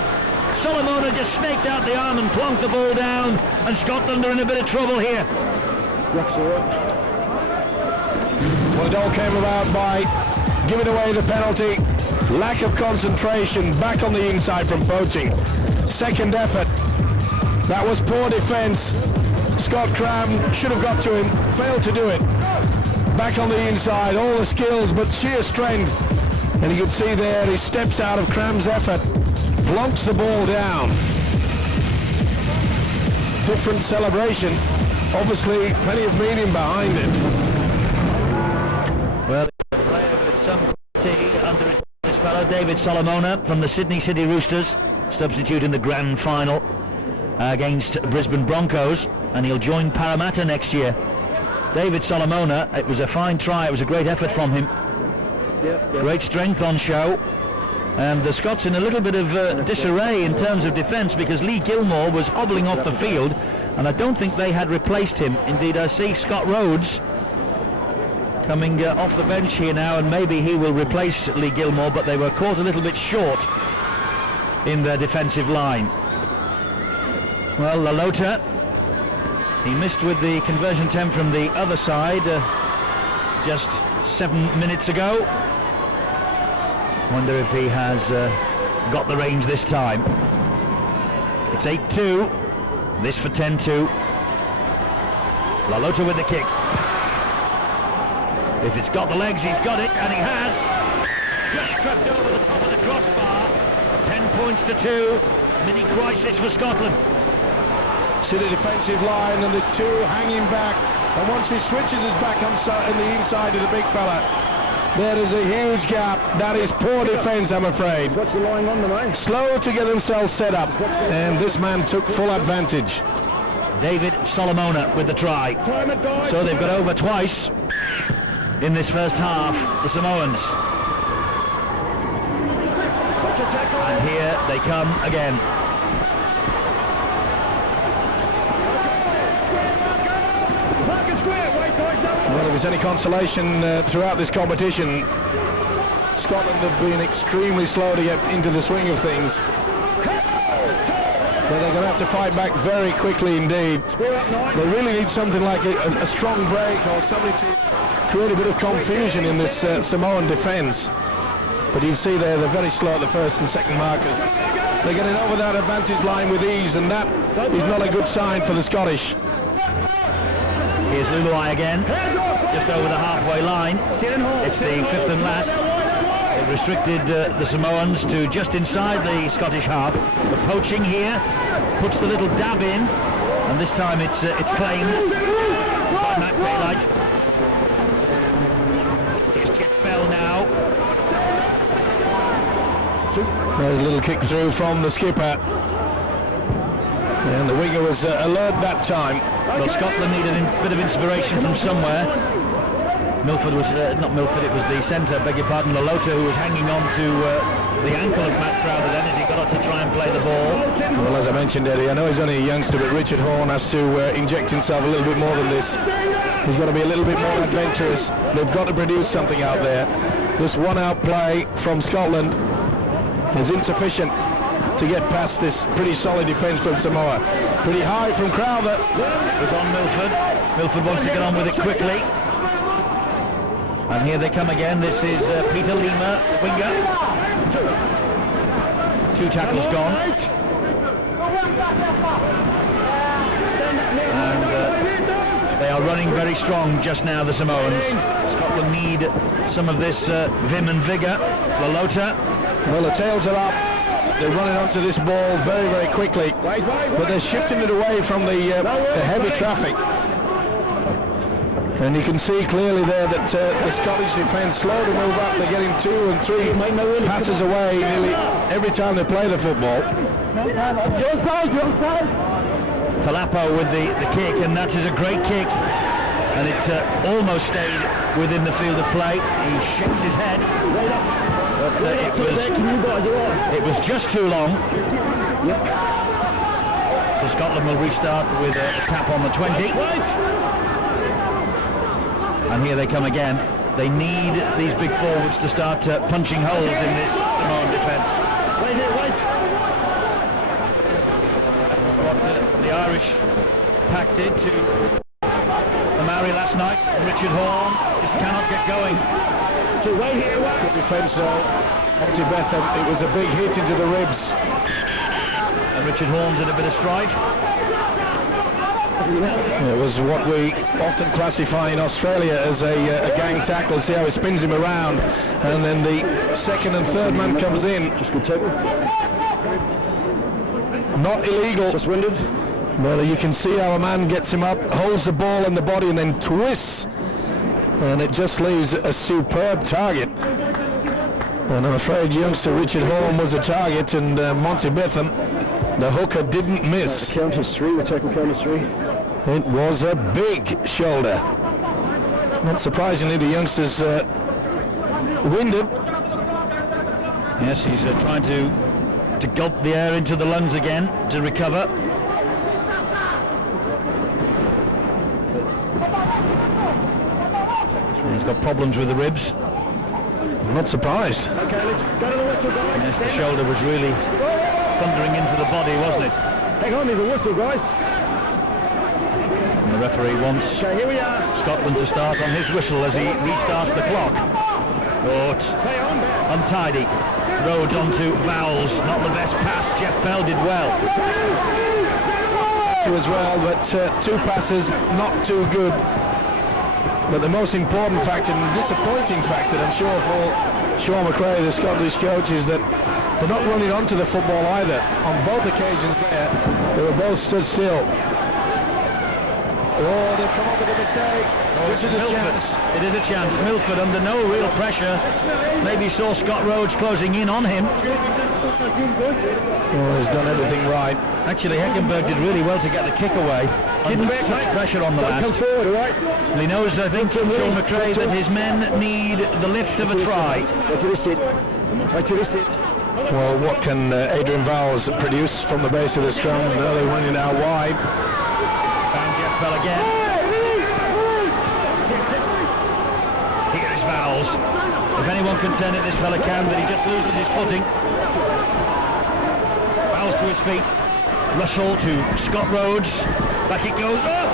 Solomona just snaked out the arm and plonked the ball down. And Scotland are in a bit of trouble here. Well, it all came about by giving away the penalty. Lack of concentration back on the inside from Poaching. Second effort. That was poor defence. Scott Cram should have got to him, failed to do it. Back on the inside, all the skills, but sheer strength. And you can see there, he steps out of Cram's effort, blocks the ball down. Different celebration. Obviously, plenty of meaning behind it. Well, a player with some quality under this fellow, David Solomona from the Sydney City Roosters, substitute in the grand final against Brisbane Broncos, and he'll join Parramatta next year. David Solomona, it was a fine try, it was a great effort from him. Great strength on show, and the Scots in a little bit of disarray in terms of defence, because Lee Gilmore was hobbling off the field, and I don't think they had replaced him. Indeed, I see Scott Rhodes coming off the bench here now, and maybe he will replace Lee Gilmore, but they were caught a little bit short in their defensive line. Well, Lalota, he missed with the conversion attempt from the other side just 7 minutes ago. Wonder if he has got the range this time. It's 8-2, this for 10-2. Lalota with the kick. If it's got the legs, he's got it, and he has. Just crept over the top of the crossbar. 10 points to 2. Mini crisis for Scotland. See the defensive line, and there's two hanging back, and once he switches his back on the inside of the big fella, there is a huge gap. That is poor defence, I'm afraid. What's the line on the man? Slow to get themselves set up, and this man took full advantage. David Solomona with the try. So they've got over twice in this first half, the Samoans. And here they come again. Well, if there's any consolation throughout this competition, Scotland have been extremely slow to get into the swing of things. But they're going to have to fight back very quickly indeed. They really need something like a strong break or something to create a bit of confusion in this Samoan defence. But you see there, they're very slow at the first and second markers. They're getting over that advantage line with ease, and that is not a good sign for the Scottish. Here's Luluai again, just over the halfway line. It's the fifth and last. It restricted the Samoans to just inside the Scottish half. The poaching here puts the little dab in, and this time it's claimed by Matt Daylight. Here's Jeff Bell now. There's a little kick through from the skipper, and the winger was alert that time. Well, Scotland needed a bit of inspiration from somewhere. Milford was, not Milford, it was the centre, beg your pardon, Lalota, who was hanging on to the ankle of Matt Crowther then as he got up to try and play the ball. Well, as I mentioned, Eddie, I know he's only a youngster, but Richard Horne has to inject himself a little bit more than this. He's got to be a little bit more adventurous. They've got to produce something out there. This one-out play from Scotland is insufficient to get past this pretty solid defence from Samoa. Pretty high from Crowther. It's on Milford. Milford wants to get on with it quickly. And here they come again. This is Peter Lima, winger. 2 tackles gone. And they are running very strong just now, the Samoans. Scotland need some of this vim and vigour. Lalota. Well, the tails are up. They're running onto this ball very, very quickly, but they're shifting it away from the heavy traffic. And you can see clearly there that the Scottish defence slow to move up. They're getting 2 and 3 passes away nearly every time they play the football. Talapo with the kick, and that is a great kick. And it almost stayed within the field of play. He shakes his head. But it was just too long. So Scotland will restart with a tap on the 20. And here they come again. They need these big forwards to start punching holes in this Samoan defence. What the Irish packed into the Maori last night. Richard Horne just cannot get going. Good defence Monty Betham. It was a big hit into the ribs. And Richard Horne's had a bit of strife. It was what we often classify in Australia as a gang tackle. See how he spins him around, and then the second and third man comes in. Just good tackle. Not illegal. Just winded. But you can see how a man gets him up, holds the ball in the body, and then twists, and it just leaves a superb target. And I'm afraid youngster Richard Horn was the target, and Monty Betham, the hooker, didn't miss. The count is 3, the tackle count is 3. It was a big shoulder. Not surprisingly, the youngster's winded. Yes, he's trying to gulp the air into the lungs again to recover. He's got problems with the ribs. I'm not surprised. Okay, let's go to the whistle, guys. Yes, the shoulder was really thundering into the body, wasn't it? Hang on, there's a whistle, guys. And the referee wants Okay, here we are. Scotland to start on his whistle as he restarts the clock. But Hey, on back. untidy. Rhodes onto Vowles. Not the best pass. Jeff Bell did well. As well, but 2 passes, not too good. But the most important factor, and disappointing factor, I'm sure, for Sean McRae, the Scottish coach, is that they're not running onto the football either. On both occasions there, they were both stood still. Oh, they've come up with a mistake. This is a chance. It is a chance. Milford under no real pressure. Maybe saw Scott Rhodes closing in on him. Oh, he's done everything right. Actually, Heckenberg did really well to get the kick away. Didn't put such pressure on the Come last. forward, all right? And he knows, I think, Sean McRae, that his men need the lift of a try. Right to the sit. Right to the sit. Well, what can Adrian Vowles produce from the base of the scrum? No, they're running out wide. Found Jeff Bell again. Here is Vowles. If anyone can turn it, this fella can, but he just loses his footing. Vowles to his feet. Russell to Scott Rhodes. Back it goes. Oh!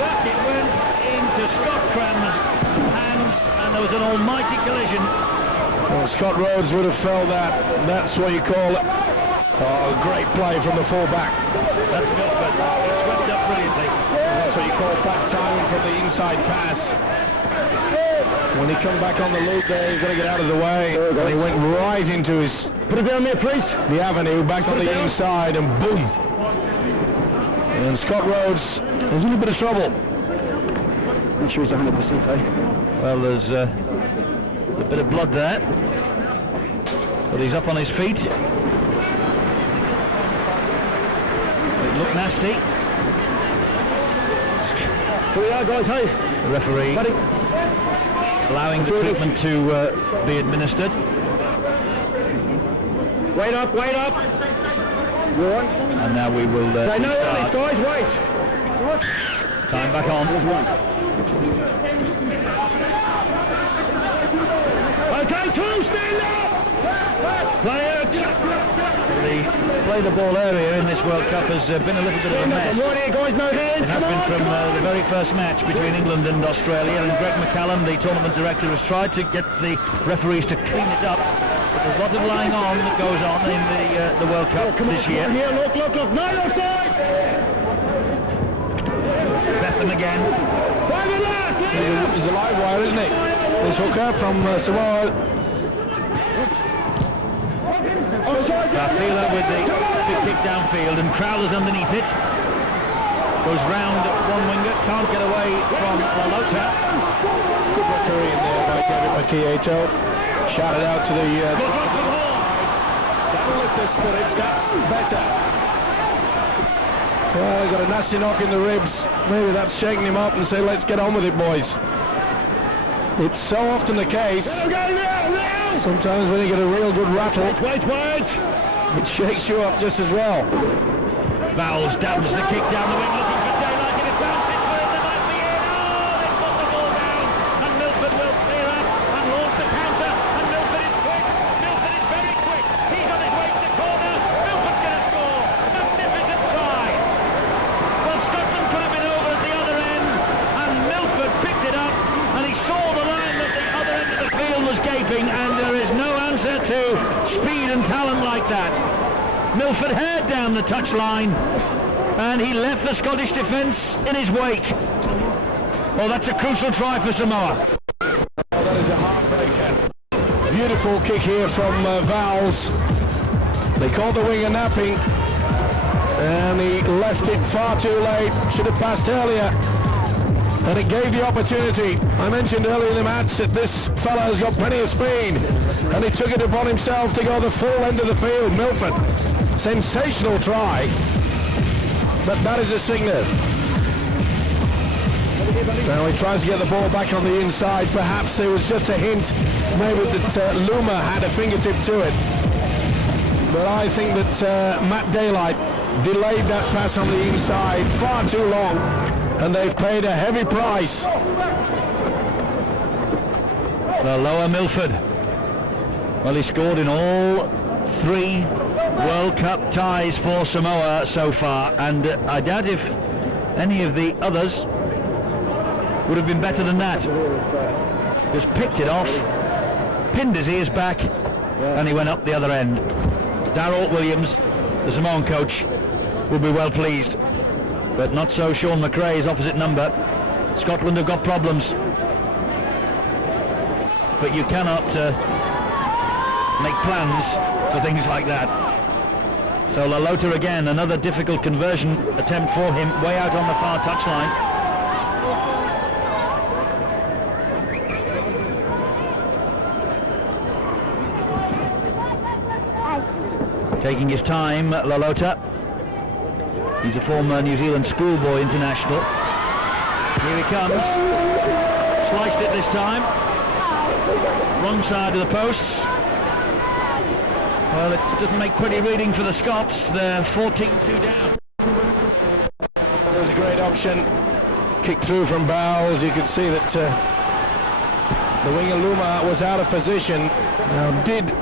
Back it went into Scott Cram's hands, and there was an almighty collision. Well, Scott Rhodes would have felt that. That's what you call it. Oh, great play from the full-back. That's Milford. He swept up brilliantly. That's what you call back timing from the inside pass. When he come back on the loop there, he's got to get out of the way. And he went right into his... Put it down there, please. The avenue, back on the inside, and boom. And Scott Rhodes was in a bit of trouble. Make sure he's 100%, eh? Well, there's a bit of blood there. But he's up on his feet. It looked nasty. Here we are, guys, hey. The referee Buddy. allowing the treatment to be administered. Wait up, wait up. You all right? And now we will They know all these restart. guys, wait. Time back on. There's one. Okay, 2, stand up! Play it! The play the ball area in this World Cup has been a little bit of a mess. Right here, guys, no hands, It has been from the very first match between England and Australia, and Greg McCallum, the tournament director, has tried to get the referees to clean it up. But there's a lot of lying on that goes on in the World Cup this year. Here, look, no offside! Betham again. Five and last, He's a live wire, isn't he? This hooker from Samoa. Garfila with the kick downfield, and Crowler's underneath it. Goes round one winger, can't get away from Lalota. Good referee in there by David Makieto. Shouted out to the... That'll lift the spirits, that's better. Well, he got a nasty knock in the ribs. Maybe that's shaking him up and say, let's get on with it, boys. It's so often the case. Sometimes when you get a real good rattle, Wait! it shakes you up just as well. Vowles dabs the kick down the wing, looking for daylight, and it bounces for it, there might be in. Oh, they put the ball down, and Milford will clear up and launch the counter, and Milford is quick. Milford is very quick. He's on his way to the corner. Milford's going to score. Magnificent try. Well, Scotland could have been over at the other end, and Milford picked it up, and he saw the line that the other end of the field was gaping, and there is no answer to speed and talent like that. Milford heard down the touchline, and he left the Scottish defence in his wake. Well, that's a crucial try for Samoa. Oh, that is a heartbreaker. Beautiful kick here from Vowles. They called the winger napping, and he left it far too late. Should have passed earlier, and it gave the opportunity. I mentioned earlier in the match that this fella has got plenty of speed, and he took it upon himself to go the full end of the field. Milford, sensational try, but that is a signal. Now he tries to get the ball back on the inside. Perhaps there was just a hint, maybe that Luma had a fingertip to it. But I think that Matt Daylight delayed that pass on the inside far too long, and they've paid a heavy price. The lower Milford. Well, he scored in all 3 World Cup ties for Samoa so far, and I doubt if any of the others would have been better than that. Just picked it off, pinned his ears back, and he went up the other end. Darryl Williams, the Samoan coach, will be well pleased, but not so Sean McRae, his opposite number. Scotland have got problems, but you cannot make plans for things like that. So Lalota again, another difficult conversion attempt for him, way out on the far touchline. Taking his time, Lalota. He's a former New Zealand schoolboy international. Here he comes. Sliced it this time. Wrong side of the posts. Well, it doesn't make pretty reading for the Scots. They're 14-2 down. That was a great option. Kick through from Bowles. You could see that the winger Luma was out of position. Now, did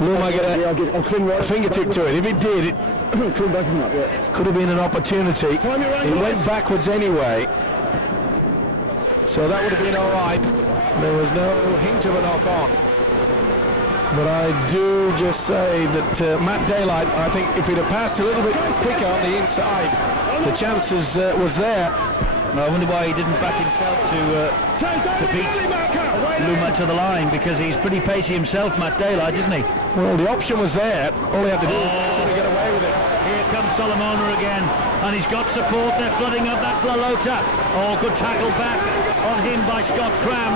Luma get a fingertip to it? If he did, it could have been an opportunity. It went backwards anyway, so that would have been all right. There was no hint of a knock-on. But I do just say that Matt Daylight, I think if he'd have passed a little bit quicker on the inside, the chances was there. I wonder why he didn't back himself to beat Luma to the line, because he's pretty pacey himself, Matt Daylight, isn't he? Well, the option was there. All he had to do was get away with it. Here comes Solomona again, and he's got support. They're flooding up. That's Lalota. Oh, good tackle back on him by Scott Cram.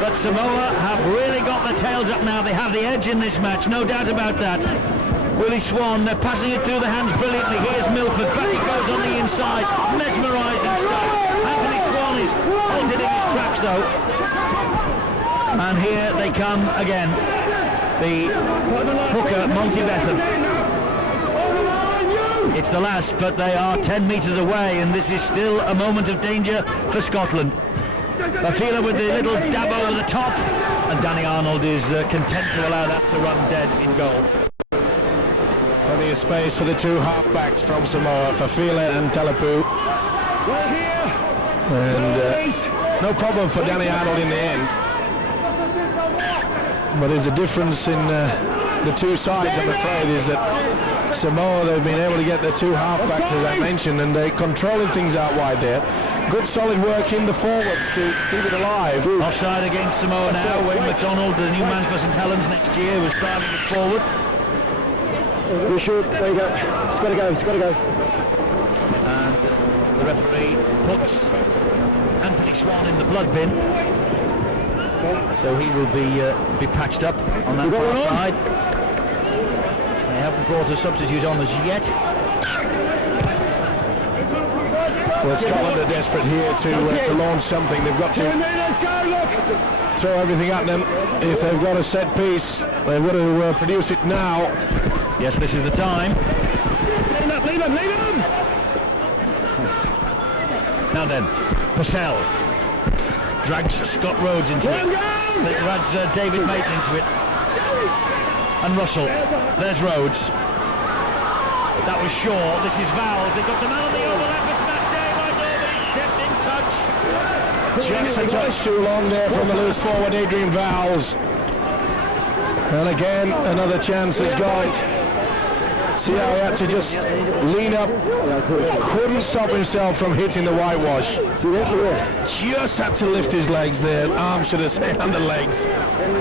But Samoa have really got their tails up now. They have the edge in this match, no doubt about that. Willie Swan, they're passing it through the hands brilliantly. Here's Milford, back he goes on the inside. Mesmerising stuff. Anthony Swan is halted in his tracks though. And here they come again. The hooker, Monty Betham. It's the last, but they are 10 metres away, and this is still a moment of danger for Scotland. Bafila with the little dab over the top, and Danny Arnold is content to allow that to run dead in goal. Plenty of space for the 2 halfbacks from Samoa, Fafila and Talapu. And no problem for Danny Arnold in the end. But there's a difference in the 2 sides, I'm afraid, is that Samoa, they've been able to get their 2 halfbacks, as I mentioned, and they're controlling things out wide there. Good solid work in the forwards to keep it alive. Offside against Samoa now. Wayne McDonald, the new man for St Helens next year, was driving it forward. We should. There you go. It's got to go. It's got to go. And the referee puts Anthony Swan in the blood bin, so he will be patched up on that far side. They haven't brought a substitute on as yet. Well, Scotland are desperate here to launch something. They've got to throw everything at them. If they've got a set piece, they've got to produce it now. Yes, this is the time. Lead them! Now then, Purcell drags Scott Rhodes into it. Drags David Maitland into it. And Russell. There's Rhodes. That was Shaw. This is Vowles. They've got the man on the overlap. It's Matt Daylight over. He stepped in touch. Just a touch too long there from the loose forward, Adrian Vowles. And again, another chance has gone. See how he had to just lean up, couldn't stop himself from hitting the whitewash. Just had to lift his legs there, arms should have stayed on the legs.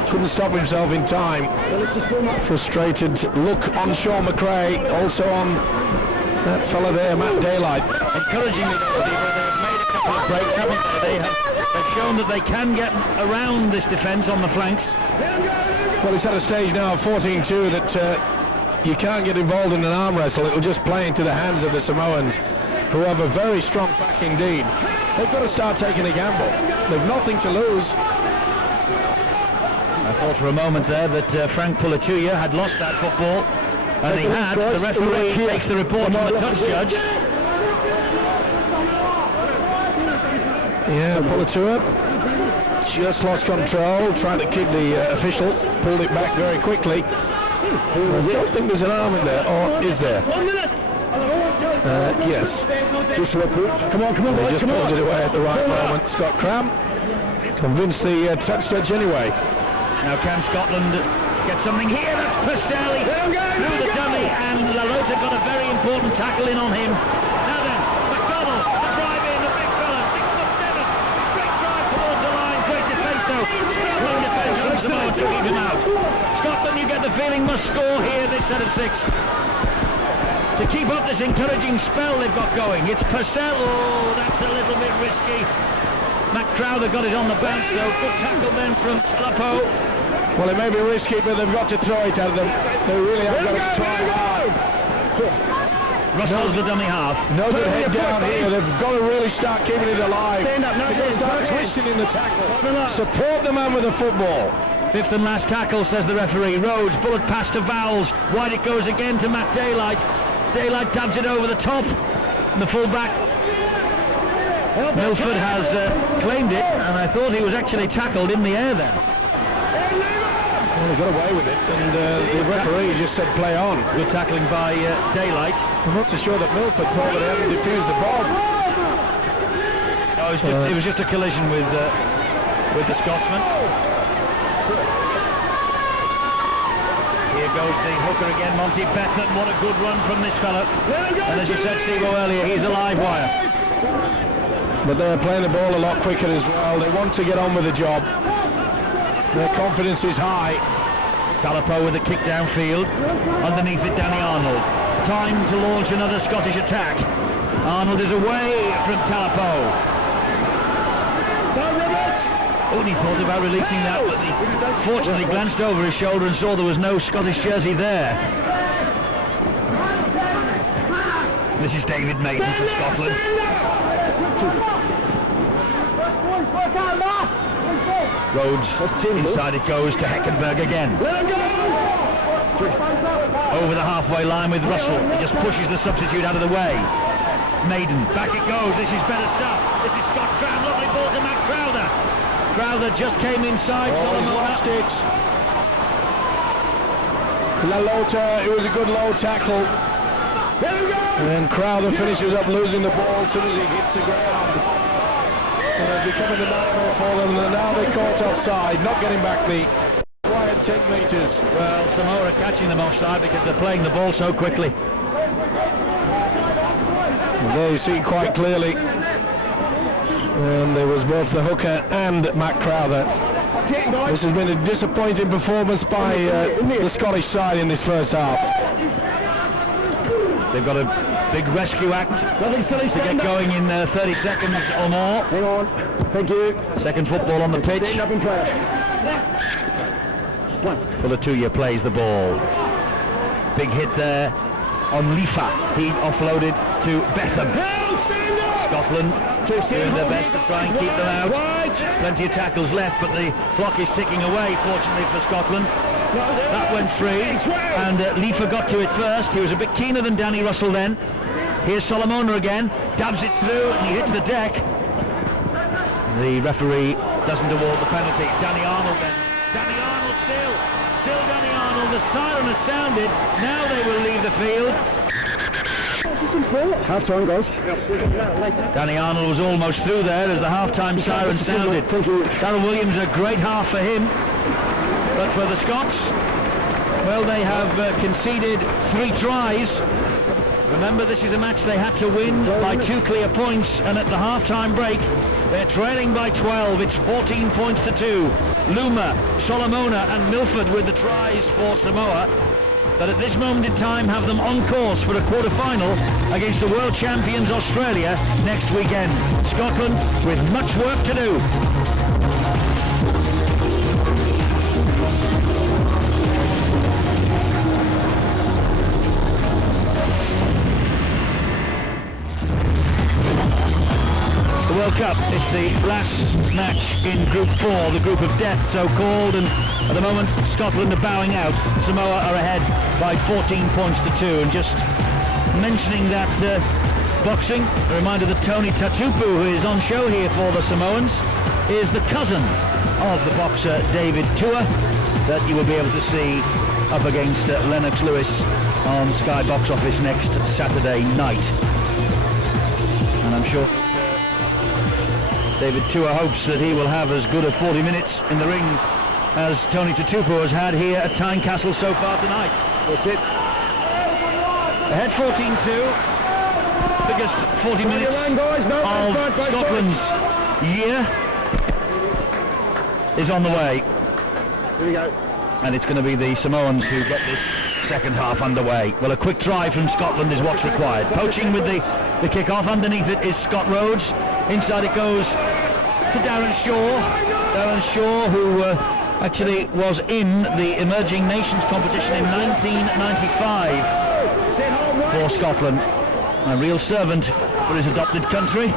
Couldn't stop himself in time. Frustrated look on Sean McRae, also on that fella there, Matt Daylight. Encouragingly, they've made a couple of breaks, haven't they? They've shown that they can get around this defence on the flanks. Well, it's at a stage now of 14-2 that you can't get involved in an arm wrestle. It'll just play into the hands of the Samoans, who have a very strong back indeed. They've got to start taking a gamble. They've nothing to lose. I thought for a moment there that Frank Pulatuya had lost that football, and he had. The referee takes the report from the touch judge. Yeah, Pulatuya just lost control, trying to keep the official, pulled it back very quickly. I don't think there's an arm in there, or is there? Yes. Come on, They just pulled it away at the right moment. Scott Cram convinced the touch judge anyway. Now can Scotland get something here? That's Purcell through the dummy, and Lalota got a very important tackle in on him. Now then, McDonald, the drive in, the big fella, 6'7", great drive towards the line, great defence though. Scotland defence from Samoa to keep him out. Scotland, you get the feeling, must score here this set of 6. To keep up this encouraging spell they've got going. It's Purcell, oh, that's a little bit risky. Matt Crowther got it on the bounce though, good tackle then from Talapo. Well, it may be risky, but they've got to throw it at them. They really have got to try hard. Russell's the dummy half. No good head down here. They've got to really start keeping it alive. Stand up, They've got to start twisting in the tackle. Support the man with the football. Fifth and last tackle, says the referee. Rhodes, bullet pass to Vowles. Wide it goes again to Matt Daylight. Daylight dabs it over the top. And the full-back, Milford, has claimed it, and I thought he was actually tackled in the air there. Well, he got away with it, and the referee just said play on. Good tackling by Daylight. I'm not so sure that Milford thought that he hadn't defused the bomb. No, it was just a collision with the Scotsman. Here goes the hooker again, Monty Bethnam. What a good run from this fella. And as you said, Steve, earlier, he's a live wire. But they're playing the ball a lot quicker as well. They want to get on with the job. Their confidence is high. Talapo with a kick downfield. Underneath it, Danny Arnold. Time to launch another Scottish attack. Arnold is away from Talapo. Only thought about releasing that, but he fortunately glanced over his shoulder and saw there was no Scottish jersey there. This is David Maiden for Scotland. Rhodes, inside it goes to Heckenberg again. Over the halfway line with Russell. He just pushes the substitute out of the way. Maiden, back it goes. This is better stuff. This is Scott Cram. Lovely ball to Matt Crowther. Crowther just came inside. He's lost it. Lalota, it was a good low tackle. And Crowther finishes up losing the ball as soon as he hits the ground. Becoming a nightmare for them, and now they're caught offside, not getting back the quiet 10 metres. Well, Samoa are catching them offside because they're playing the ball so quickly. There you see quite clearly. And there was both the hooker and Matt Crowther. This has been a disappointing performance by the Scottish side in this first half. They've got a big rescue act to get going in 30 seconds or more. Hang on. Thank you. Second football on the pitch. Stand up and play. Pulatuya plays the ball. Big hit there on Lifa. He offloaded to Betham. Scotland doing their best to try and keep them out. Plenty of tackles left, but the clock is ticking away, fortunately for Scotland. That went free, and Lifa got to it first. He was a bit keener than Danny Russell then. Here's Solomona again, dabs it through, and he hits the deck. The referee doesn't award the penalty. Danny Arnold then. Danny Arnold still Danny Arnold. The siren has sounded. Now they will leave the field. Half-time, guys. Danny Arnold was almost through there as the half-time siren sounded. Darryl Williams, a great half for him. But for the Scots, Well, they have conceded 3 tries. Remember, this is a match they had to win by 2 clear points, and at the half-time break, they're trailing by 12. It's 14 points to 2. Luma, Solomona and Milford with the tries for Samoa, that at this moment in time have them on course for a quarter-final against the world champions Australia next weekend. Scotland with much work to do. The World Cup, it's the last match in Group 4, the group of death so-called, and at the moment Scotland are bowing out. Samoa are ahead by 14 points to 2, and just mentioning that boxing, a reminder that Tony Tatupu, who is on show here for the Samoans, is the cousin of the boxer David Tua, that you will be able to see up against Lennox Lewis on Sky Box Office next Saturday night. And I'm sure David Tua hopes that he will have as good a 40 minutes in the ring as Tony Tatupu has had here at Tynecastle so far tonight. That's it. Ahead 14-2. Biggest 40 minutes of Scotland's year is on the way. Here we go. And it's going to be the Samoans who get this second half underway. Well, a quick try from Scotland is what's required. Poaching with the kick-off. Underneath it is Scott Rhodes. Inside it goes to Darren Shaw. Darren Shaw, who actually was in the Emerging Nations competition in 1995 for Scotland. A real servant for his adopted country.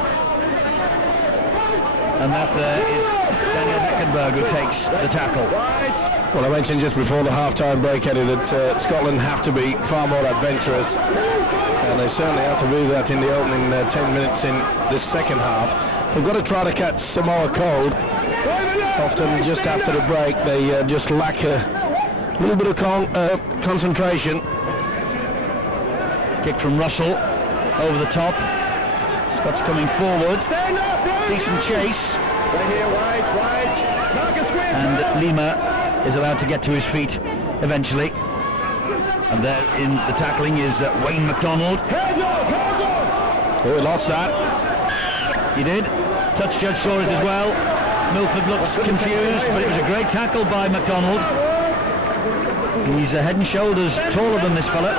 And that there is Daniel Heckenberg who takes the tackle. Well, I mentioned just before the half-time break, Eddie, that Scotland have to be far more adventurous, and they certainly have to do that in the opening 10 minutes in this second half. They've got to try to catch Samoa cold. Often just after the break, they just lack a little bit of concentration. Kick from Russell over the top. Scott's coming forward. Decent chase. And Lima is allowed to get to his feet eventually. And there in the tackling is Wayne McDonald. Oh, he lost that. He did. Touch judge saw it as well. Milford looks confused, but it was a great tackle by McDonald. He's head and shoulders taller than this fella.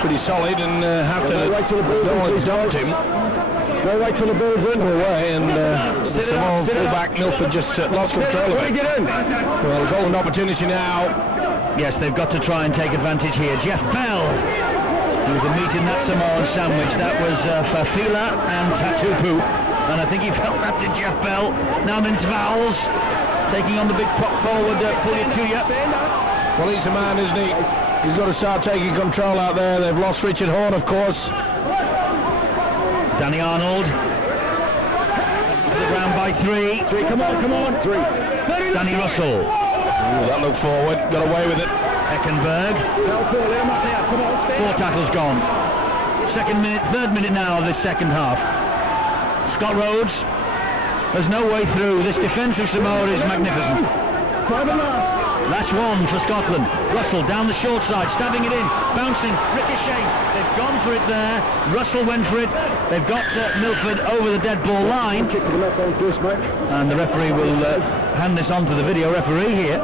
Pretty solid, and McDonald dumped him. No right to the Bulls in. Away, and the Samoan fullback Milford just lost control of it. Well, golden opportunity now. Yes, they've got to try and take advantage here. Jeff Bell, who was the meat in that Samoan sandwich. That was Fafila and Tatupu, and I think he felt that did Jeff Bell. Now Mintz Vowles taking on the big pop forward, Puliatuya. Well, he's the man, isn't he? He's got to start taking control out there. They've lost Richard Horn, of course. Danny Arnold. The ground by 3. 3, come on. 3. Danny Russell. Ooh, that looked forward, got away with it. Heckenberg. 4 tackles gone. Third minute now of this second half. Scott Rhodes. There's no way through. This defence of Samoa is magnificent. Last one for Scotland. Russell down the short side, stabbing it in, bouncing, ricochet. They've gone for it there. Russell went for it. They've got Milford over the dead ball line. And the referee will hand this on to the video referee here.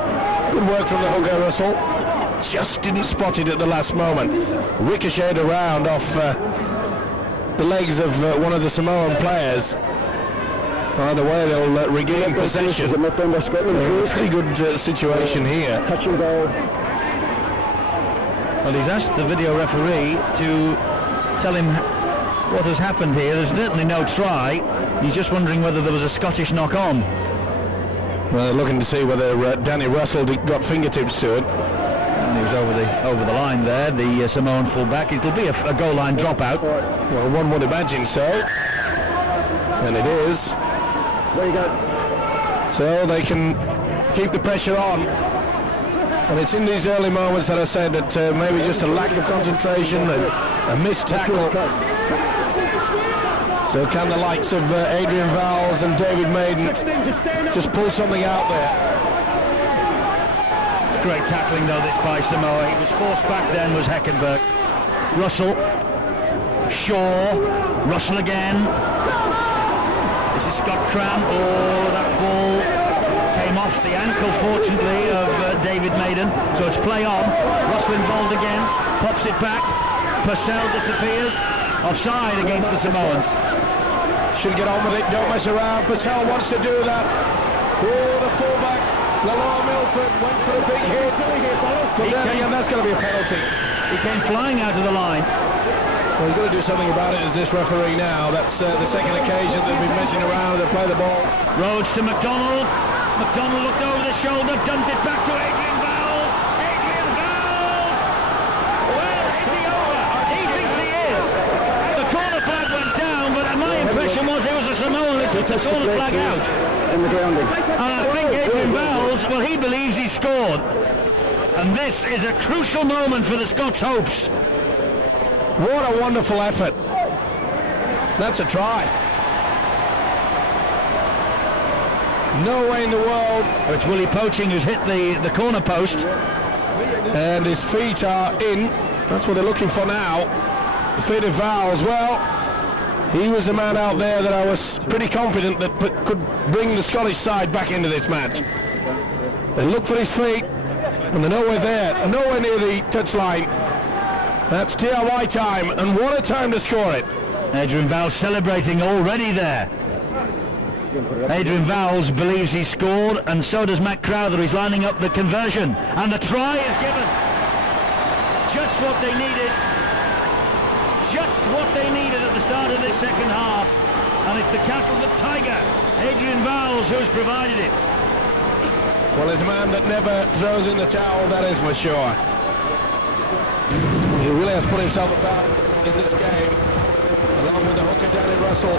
Good work from the hooker, Russell. Just didn't spot it at the last moment. Ricocheted around off the legs of one of the Samoan players. Either way, they'll regain possession. Pretty good situation here. Touch and go. Well, he's asked the video referee to tell him what has happened here. There's certainly no try. He's just wondering whether there was a Scottish knock-on. Well, they're looking to see whether Danny Russell got fingertips to it. And he was over the line there, the Samoan fullback. It'll be a goal line dropout. Well, one would imagine so. And it is. There you go. So they can keep the pressure on. And it's in these early moments that I said that maybe just a lack of concentration and a missed tackle. So can the likes of Adrian Vowles and David Maiden just pull something out there? great tackling though, this by Samoa. He was forced back then, was Heckenberg. Russell, Shaw, Russell again. This is Scott Cram. Oh, that ball came off the ankle, fortunately, of David Maiden. So it's play on. Russell involved again, pops it back. Purcell disappears. Offside against the Samoans. Should get on with it, don't mess around. Purcell wants to do that. Oh, the fullback, Lalor Milford, went for a big hit. And that's going to be a penalty. He came flying out of the line. Well, he's got to do something about it as this referee now. That's the second occasion they've been messing around and play the ball. Rhodes to McDonald. McDonald looked over the shoulder, dumped it back to Adrian Vowles. Adrian Vowles! Well, is he over? He thinks he is. The corner flag went down, but my impression was it was a Samoan who took the corner flag out. In the grounding. And I think Adrian Vowles, well, he believes he scored. And this is a crucial moment for the Scots' hopes. What a wonderful effort. That's a try. No way in the world. It's Willie Poaching who's hit the corner post. And his feet are in. That's what they're looking for now. The feet of Vowles. Well, he was the man out there that I was pretty confident that could bring the Scottish side back into this match. They look for his feet, and they're nowhere there, nowhere near the touchline. That's DIY time, and what a time to score it. Adrian Vowles celebrating already there. Adrian Vowles believes he scored, and so does Matt Crowther. He's lining up the conversion, and the try is given. Just what they needed. Just what they needed at the start of this second half. And it's the Castleford Tiger, Adrian Vowles, who's provided it. Well, he's a man that never throws in the towel, that is for sure. He really has put himself about in this game, along with the hooker Danny Russell.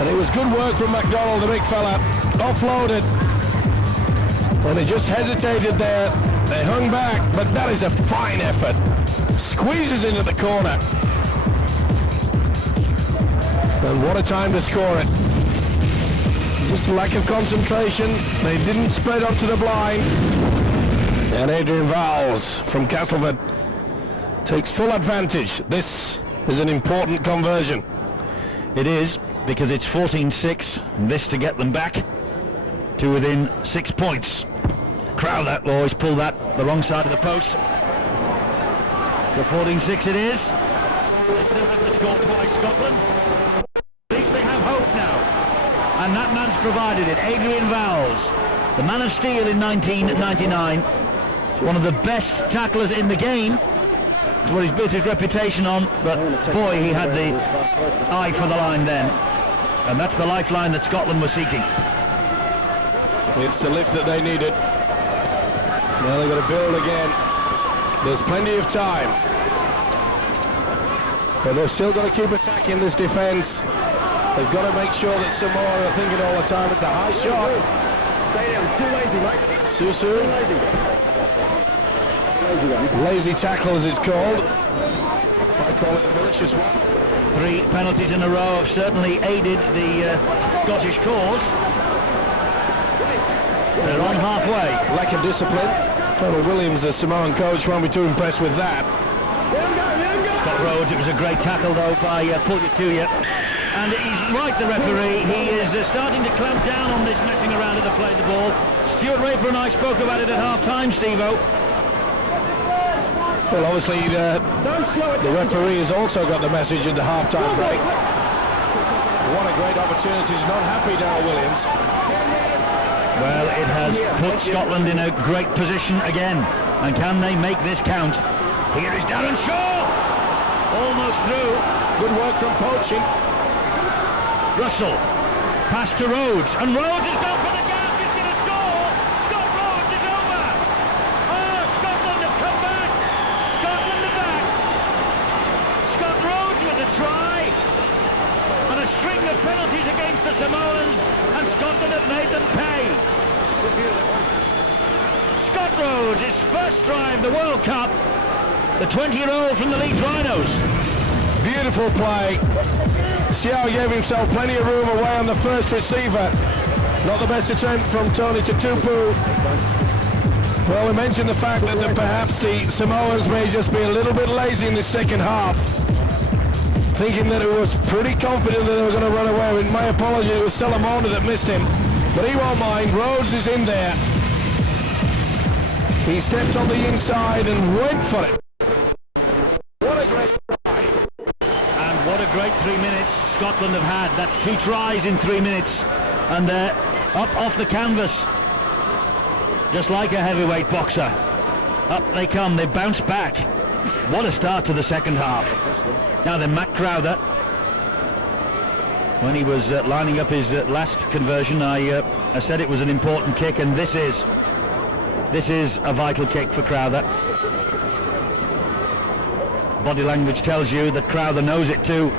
And it was good work from McDonald, the big fella. Offloaded. And they just hesitated there. They hung back, but that is a fine effort. Squeezes into the corner. And what a time to score it. Just lack of concentration. They didn't spread onto the blind. And Adrian Vowles from Castleford takes full advantage. This is an important conversion. It is, because it's 14-6, and this to get them back to within 6 points. Crowther will always pull that the wrong side of the post. For 14-6 it is. They still have to score twice, Scotland. At least they have hope now. And that man's provided it, Adrian Vowles, the man of steel in 1999. One of the best tacklers in the game. It's what he's built his reputation on, but boy, he had the eye for the line then. And that's the lifeline that Scotland was seeking. It's the lift that they needed. Now they've got to build again. There's plenty of time. But they've still got to keep attacking this defence. They've got to make sure that Samoa are thinking all the time. It's a high shot. Stay down. Too lazy, mate. Susu. Too lazy. Lazy tackle as it's called. I call it a malicious one. 3 penalties in a row have certainly aided the Scottish cause. They're on halfway. Lack of discipline. Tony Williams, the Samoan coach, won't be too impressed with that. Scott Rhodes, it was a great tackle though by Puljatuya. And he's right, the referee. He is starting to clamp down on this messing around at the play of the ball. Stuart Raper and I spoke about it at half-time, Steve-O. Well, obviously, the referee has also got the message in the half-time break. What a great opportunity. He's not happy, Darryl Williams. Well, it has put Scotland in a great position again. And can they make this count? Here is Darren Shaw! Almost through. Good work from Poaching. Russell, pass to Rhodes, and Rhodes has gone for the gap, he's going to score! Scott Rhodes is over! Oh, Scotland have come back! Scotland are back! Scott Rhodes with a try, and a string of penalties against the Samoans, and Scotland have made them pay! Scott Rhodes, his first try of the World Cup, the 20-year-old from the Leeds Rhinos. Beautiful play. See how he gave himself plenty of room away on the first receiver. Not the best attempt from Tony Tutupu. Well, we mentioned the fact that perhaps the Samoans may just be a little bit lazy in the second half, thinking that it was pretty confident that they were going to run away. With my apology, it was Salamona that missed him, but he won't mind. Rhodes is in there. He stepped on the inside and went for it. What a great try. And what a great 3 minutes Scotland have had. That's 2 tries in 3 minutes. And they're up off the canvas. Just like a heavyweight boxer. Up they come, they bounce back. What a start to the second half. Now then, Matt Crowther, when he was lining up his last conversion, I said it was an important kick, and this is a vital kick for Crowther. Body language tells you that Crowther knows it too.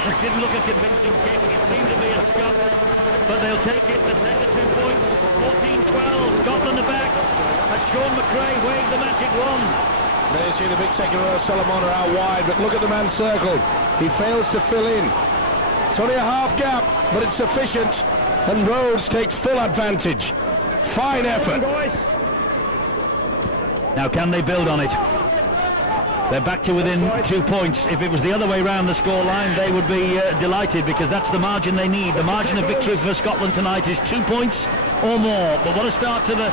It didn't look a convincing kick. It seemed to be a scuff, but they'll take it. They'll take the 2 points. 14-12. Scotland are back. As Sean McRae waved the magic wand. There you see the big second row, Salamona out wide, but look at the man circled. He fails to fill in. It's only a half gap, but it's sufficient, and Rhodes takes full advantage. Fine effort. Now can they build on it? They're back to within 2 points. If it was the other way round the scoreline, they would be delighted, because that's the margin they need. The margin of victory for Scotland tonight is 2 points or more. But what a start to the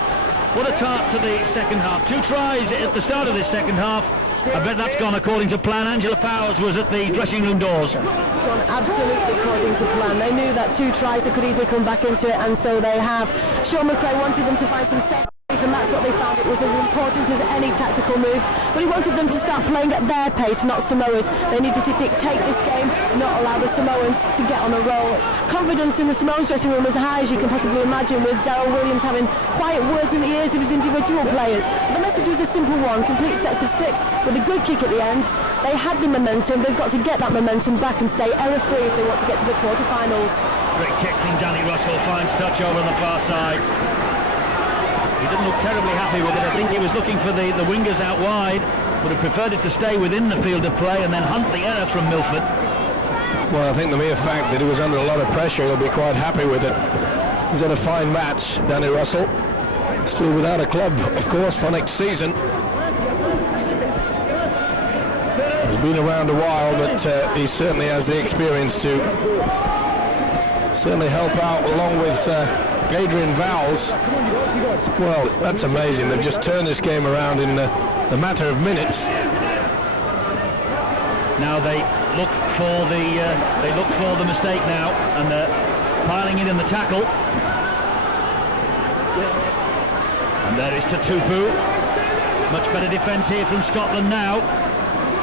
second half. 2 tries at the start of this second half. I bet that's gone according to plan. Angela Powers was at the dressing room doors. It's gone absolutely according to plan. They knew that 2 tries they could easily come back into it, and so they have. Sean McRae wanted them to find some set, and that's what they found. It was as important as any tactical move, but he wanted them to start playing at their pace, not Samoa's. They needed to dictate this game, not allow the Samoans to get on a roll. Confidence in the Samoans dressing room was high, as you can possibly imagine, with Darryl Williams having quiet words in the ears of his individual players. The message was a simple one: complete sets of 6 with a good kick at the end. They had the momentum. They've got to get that momentum back and stay error-free if they want to get to the quarterfinals. Great kick from Danny Russell, finds touch over on the far side. He didn't look terribly happy with it. I think he was looking for the wingers out wide, would have preferred it to stay within the field of play and then hunt the error from Milford. Well, I think the mere fact that he was under a lot of pressure, he'll be quite happy with it. He's had a fine match, Danny Russell. Still without a club, of course, for next season. He's been around a while, but he certainly has the experience to certainly help out, along with Adrian Vowles. Well, that's amazing. They've just turned this game around in a matter of minutes. Now they look for the mistake now, and they're piling in the tackle. And there is Tatupu. Much better defence here from Scotland now.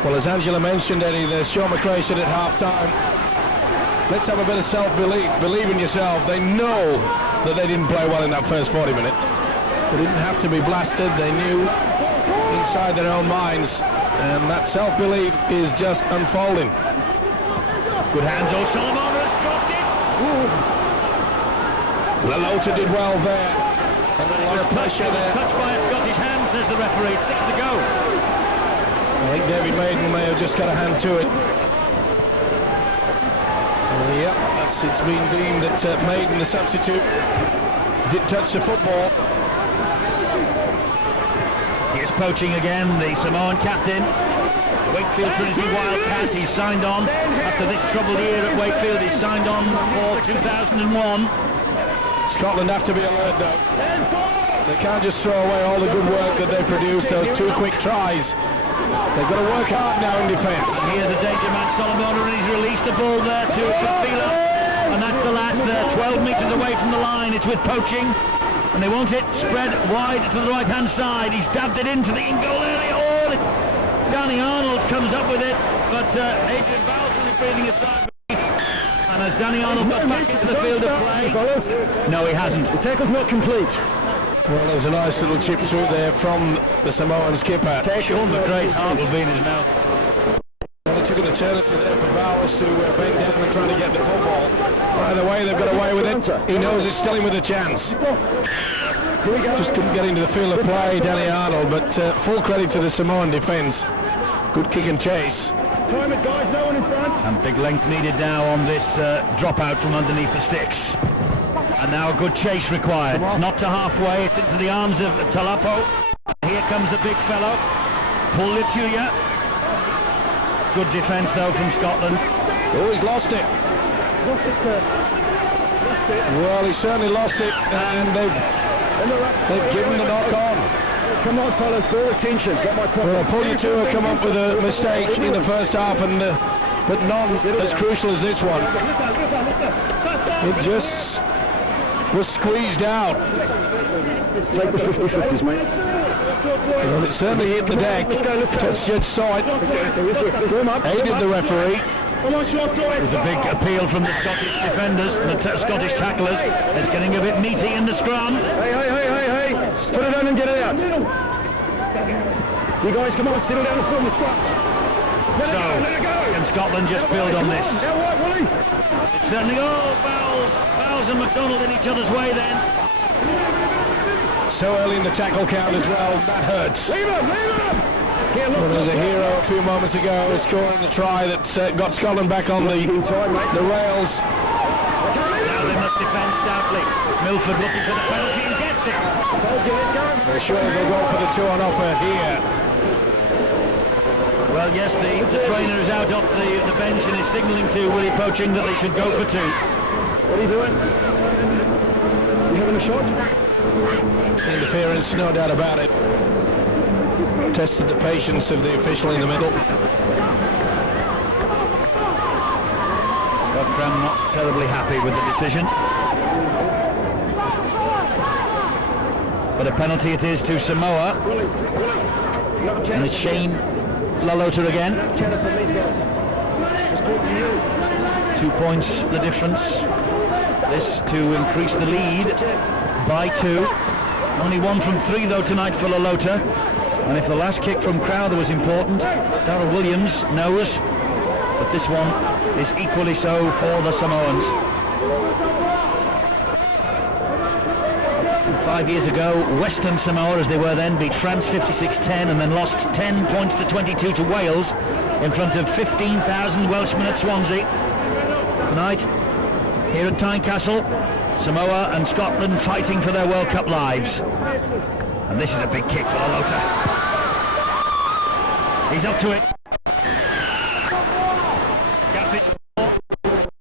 Well, as Angela mentioned, Eddie, there's Sean McRae said at half-time, let's have a bit of self-belief. Believe in yourself. They know that they didn't play well in that first 40 minutes. They didn't have to be blasted. They knew inside their own minds, and that self-belief is just unfolding. Good hands. Salamona has dropped it. Lalota did well there. And a lot of pressure there. Touched by a Scottish hand, says the referee. 6 to go. I think David Maiden may have just got a hand to it. Yep, it's been deemed that Maiden, the substitute, did touch the football. He is poaching again, the Samoan captain. Wakefield Trinity Wildcats, he's signed on. After this troubled year at Wakefield, he's signed on for 2001. Scotland have to be alert though. They can't just throw away all the good work that they produced, those 2 quick tries. They've got to work hard now in defence. Here's the danger man, Salamona, and he's released the ball there to Fila. And that's the last there, 12 metres away from the line. It's with poaching, and they want it spread wide to the right-hand side. He's dabbed it into the in-goal area. Oh, Danny Arnold comes up with it, but Adrian Vowles is breathing a sigh of relief. And as Danny Arnold got back into the field of play... No, he hasn't. The tackle's not complete. Well, there's a nice little chip through there from the Samoan skipper. Sean McRae's heart will be in his mouth. Well, it took an eternity there for Vowles to bend down and try to get the football. Either way, they've got away with it. He knows it's still him with a chance. Just couldn't get into the field of play, Danny Arnold, but full credit to the Samoan defence. Good kick and chase. Time it, guys. No one in front. And big length needed now on this dropout from underneath the sticks. And now a good chase required. It's not to halfway, it's into the arms of Talapo. Here comes the big fellow. Pull it to you. Good defence though from Scotland. Oh, he's lost it. Lost it, sir. Lost it. Well, he certainly lost it, and they've given the knock on. Come on, fellas, ball attention. It's not my problem. Well, Pull You Two have come up with a mistake in the first half, and but not as crucial as this one. It just was squeezed out. Take the 50-50s, mate. Well, it certainly hit the deck. Touch Judge saw it. Aided the referee. There's a big appeal from the Scottish defenders and the Scottish tacklers. It's getting a bit meaty in the scrum. Hey. Just put it on and get it out. You guys, come on, settle down and form the scrum. Let it go. Can Scotland just build on this? It's certainly, Bowles and McDonald in each other's way then. So early in the tackle count as well, that hurts. Leave him! Here, look, Well, there's a hero a few moments ago scoring the try that got Scotland back on the rails. Now they must defend stoutly. Milford looking for the penalty and gets it. They're sure they'll go for the 2 on offer here. Well, yes, the trainer is out off the bench and is signalling to Willie Poaching that they should go for 2. What are you doing? You having a shot? Interference, no doubt about it. Tested the patience of the official in the middle. Scott Cram not terribly happy with the decision. But a penalty it is to Samoa. And it's Shane Lalota again. 2 points the difference. This to increase the lead by 2. Only 1 from 3 though tonight for Lalota. And if the last kick from Crowther was important, Darryl Williams knows that this one is equally so for the Samoans. 5 years ago, Western Samoa, as they were then, beat France 56-10 and then lost 10 points to 22 to Wales in front of 15,000 Welshmen at Swansea. Tonight, here at Tynecastle, Samoa and Scotland fighting for their World Cup lives. And this is a big kick for Lalota. He's up to it. Gap it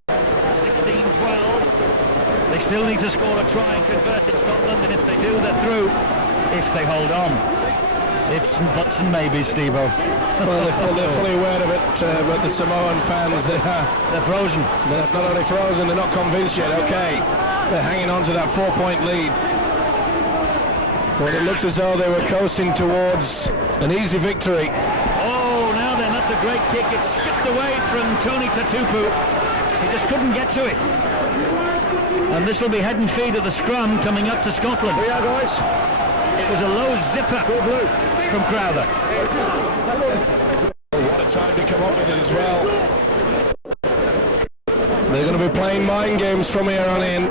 16-12. They still need to score a try and convert in Scotland, and if they do, they're through. If they hold on. Ifs and buts and maybes, Steve-O. Well, they're fully aware of it, but the Samoan fans, they're frozen. They're not only frozen, they're not convinced yet. Okay, they're hanging on to that 4-point lead. Well, it looked as though they were coasting towards an easy victory. Oh, now then, that's a great kick. It skipped away from Tony Tatupu. He just couldn't get to it. And this will be head and feet at the scrum coming up to Scotland. Here we are, guys. It was a low zipper from Crowther. What a time to come up with it as well. They're going to be playing mind games from here on in.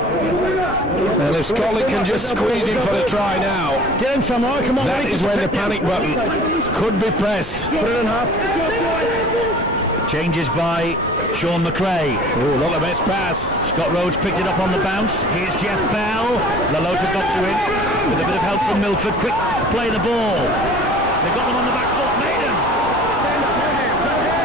And if Scotland can just squeeze in for the try now, Get in, Samoa, come on. that is when the panic button could be pressed. Put it in half. Changes by Sean McRae. Oh, not the best pass. Scott Rhodes picked it up on the bounce. Here's Jeff Bell. Lalota got to it with a bit of help from Milford. Quick play the ball. They've got them on the back foot. Maiden.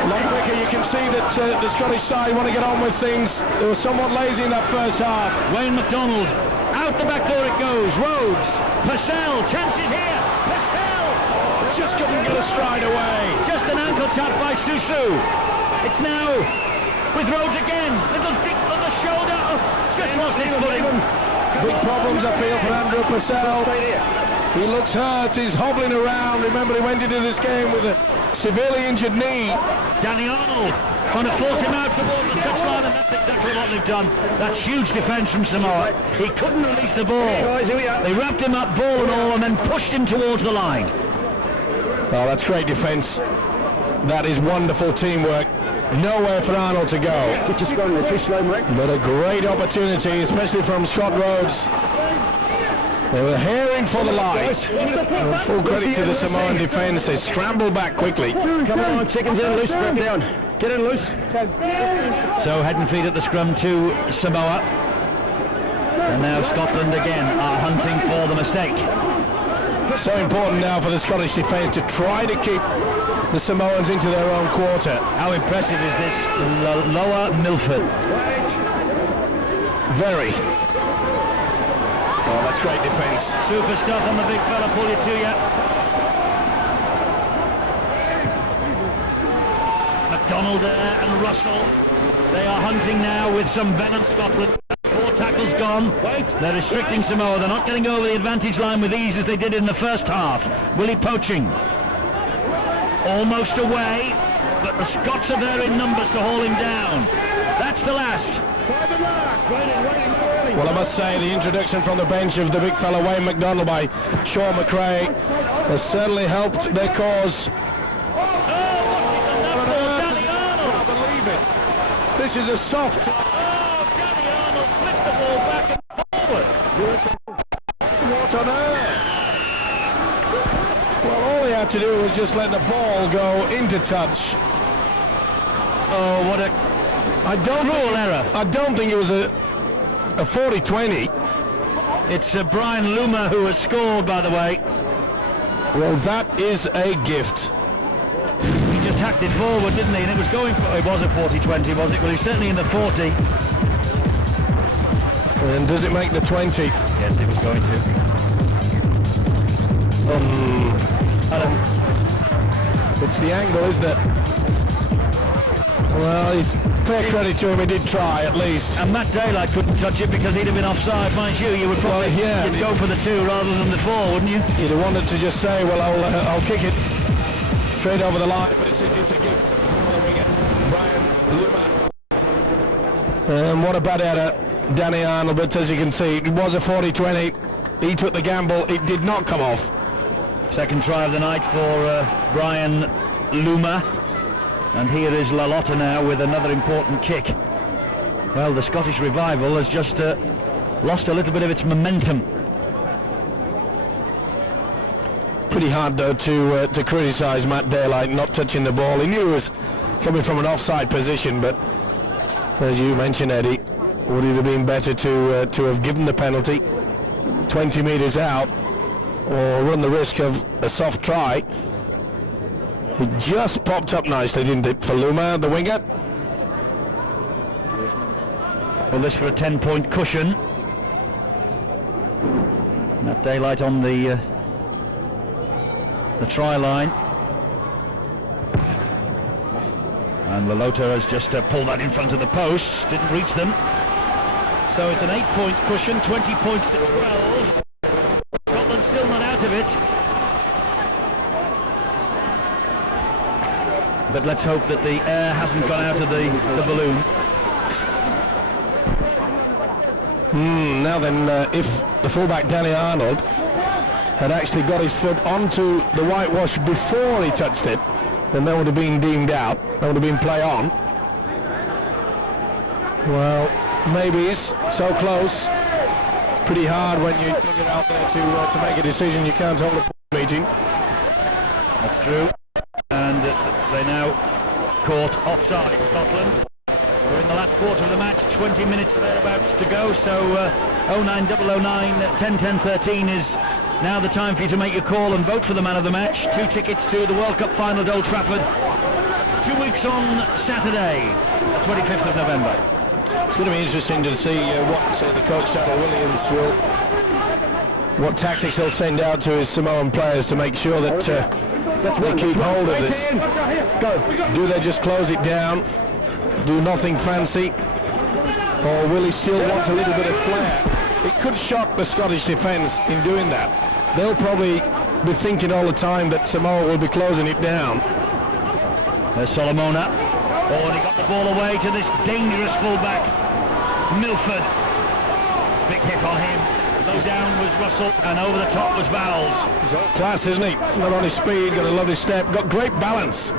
A lot quicker. You can see that the Scottish side want to get on with things. They were somewhat lazy in that first half. Wayne McDonald. Out the back door it goes. Rhodes. Purcell. Chances here. Purcell. Just couldn't get a stride away. Just an ankle tap by Susu. It's now with Rhodes again. Little dick on the shoulder. Oh, just lost his footing. Big problems, I feel, for Andrew Purcell. He looks hurt. He's hobbling around. Remember, he went into this game with a severely injured knee. Danny Arnold trying to force him out towards the touchline, and that's exactly what they've done. That's huge defence from Samoa. He couldn't release the ball. They wrapped him up, ball and all, and then pushed him towards the line. Oh, that's great defence. That is wonderful teamwork. Nowhere for Arnold to go. Get your scrum there, too slow, mate. But a great opportunity, especially from Scott Rhodes. They were herring for the life. Full credit to the Samoan defence. They scrambled back quickly. Come on, chickens in loose, rep down. Get in loose. So head and feet at the scrum to Samoa. And now Scotland again are hunting for the mistake. So important now for the Scottish defence to try to keep the Samoans into their own quarter. How impressive is this lower Milford? Very. Oh, that's great defence. Super stuff on the big fella, pull you to you. McDonald there and Russell. They are hunting now with some venom, Scotland. 4 tackles gone. They're restricting Samoa. They're not getting over the advantage line with ease as they did in the first half. Willie poaching. Almost away, but the Scots are there in numbers to haul him down. That's the last. Well, I must say the introduction from the bench of the big fella Wayne McDonald by Sean McRae has certainly helped their cause. Danny Arnold. I can't believe it. This is a soft. Danny Arnold flipped the ball back and forward. What on earth? Well, all he had to do was just let the ball go into touch. Oh, what a cruel error. I don't think it was a 40-20. It's Brian Luma who has scored, by the way. Well, that is a gift. He just hacked it forward, didn't he? And it was going for... It was a 40-20, was it? Well, he's certainly in the 40. And does it make the 20? Yes, it was going to. It's the angle, isn't it? Well, fair credit to him, he did try at least. And Matt Daylight couldn't touch it because he'd have been offside, mind you. You would probably you'd go for the 2 rather than the 4, wouldn't you? You'd have wanted to just say, well, I'll kick it straight over the line, but it's a gift for the winger, Brian Luma. What a bad error, Danny Arnold, but as you can see, it was a 40-20. He took the gamble, it did not come off. Second try of the night for Brian Luma. And here is Lalotta now with another important kick. Well, the Scottish revival has just lost a little bit of its momentum. Pretty hard though to criticise Matt Daylight not touching the ball. He knew it was coming from an offside position, but as you mentioned, Eddie, would it have been better to have given the penalty 20 metres out or run the risk of a soft try? It just popped up nicely, didn't it, for Luma, the winger? Well, this for a 10-point cushion. Matt Daylight on the try line. And Lalotta has just pulled that in front of the posts, didn't reach them. So it's an 8-point cushion, 20 points to 12. Scotland still not out of it. But let's hope that the air hasn't gone out of the balloon. Now then, if the fullback Danny Arnold had actually got his foot onto the whitewash before he touched it, then that would have been deemed out. That would have been play on. Well, maybe he's so close. Pretty hard when you're out there to make a decision. You can't hold a meeting. That's true. And they now caught offside, Scotland. We're in the last quarter of the match, 20 minutes or thereabouts to go, so 09009 101013 is now the time for you to make your call and vote for the man of the match. 2 tickets to the World Cup final at Old Trafford, 2 weeks on Saturday, the 25th of November. It's going to be interesting to see what the coach Darryl Williams what tactics he'll send out to his Samoan players to make sure that they keep hold of this. Do they just close it down, do nothing fancy, or will he still want a little bit of flair? It could shock the Scottish defence in doing that. They'll probably be thinking all the time that Samoa will be closing it down. There's Solomona. Oh, and he got the ball away to this dangerous fullback, Milford. Big hit on him. Low down was Russell, and over the top was Vowles. He's all class, isn't he? Not only speed, got a lovely step, got great balance.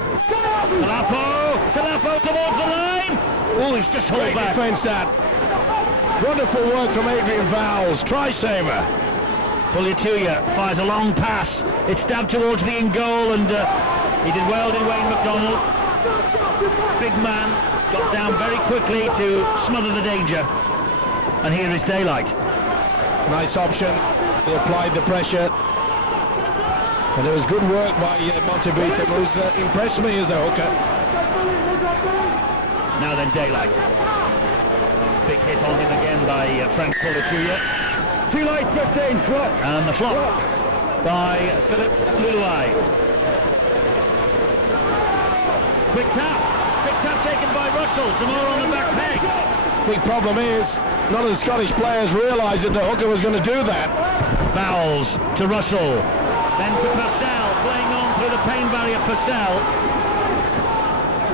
Talapo towards the line. Oh, he's just hauled back. Defence that. Wonderful work from Adrian Vowles, try saver. Pugliatuya fires a long pass. It's stabbed towards the in goal, and he did well, did Wayne McDonald. Big man, got down very quickly to smother the danger. And here is Daylight. Nice option. He applied the pressure. And it was good work by Montebito, who's impressed me as a hooker. Now then, Daylight. Big hit on him again by Frank Pugliatuya. Too late, 15, drop. And the flop by Philip Luluai. Quick tap taken by Russell. Samoa on the back peg. Big problem is, none of the Scottish players realised that the hooker was going to do that. Bowles to Russell. Then to Purcell, playing on through the pain barrier. Purcell.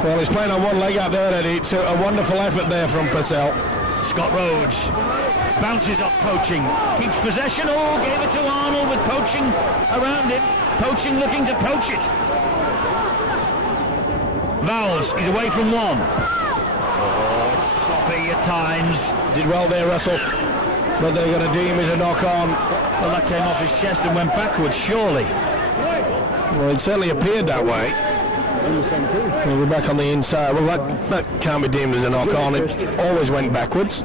Well, he's playing on one leg out there, Eddie. It's a wonderful effort there from Purcell. Scott Rhodes bounces off Poaching, keeps possession. Oh, gave it to Arnold with Poaching around him. Poaching looking to poach it. Vowles, he's away from one. Oh, it's sloppy at times. Did well there, Russell. But they're going to deem it a knock-on. Well, that came off his chest and went backwards, surely. Well, it certainly appeared that way. Well, we're back on the inside. Well, that can't be deemed as a knock-on. It always went backwards.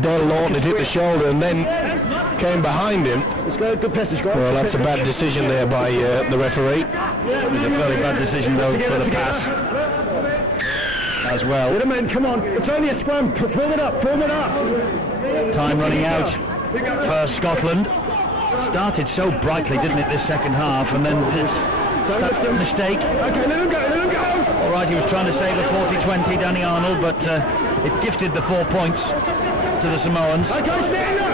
Dale Lawton had hit the shoulder and then came behind him. Good passage, guys. Well, that's a bad decision there by the referee. It was a very bad decision, though, for the pass. As well. Get him in, come on. It's only a scrum. Form it up. Time running out for Scotland. Started so brightly, didn't it, this second half, and then mistake. Okay, let him go. All right, he was trying to save the 40-20, Danny Arnold, but it gifted the 4 points to the Samoans. Okay, stand up.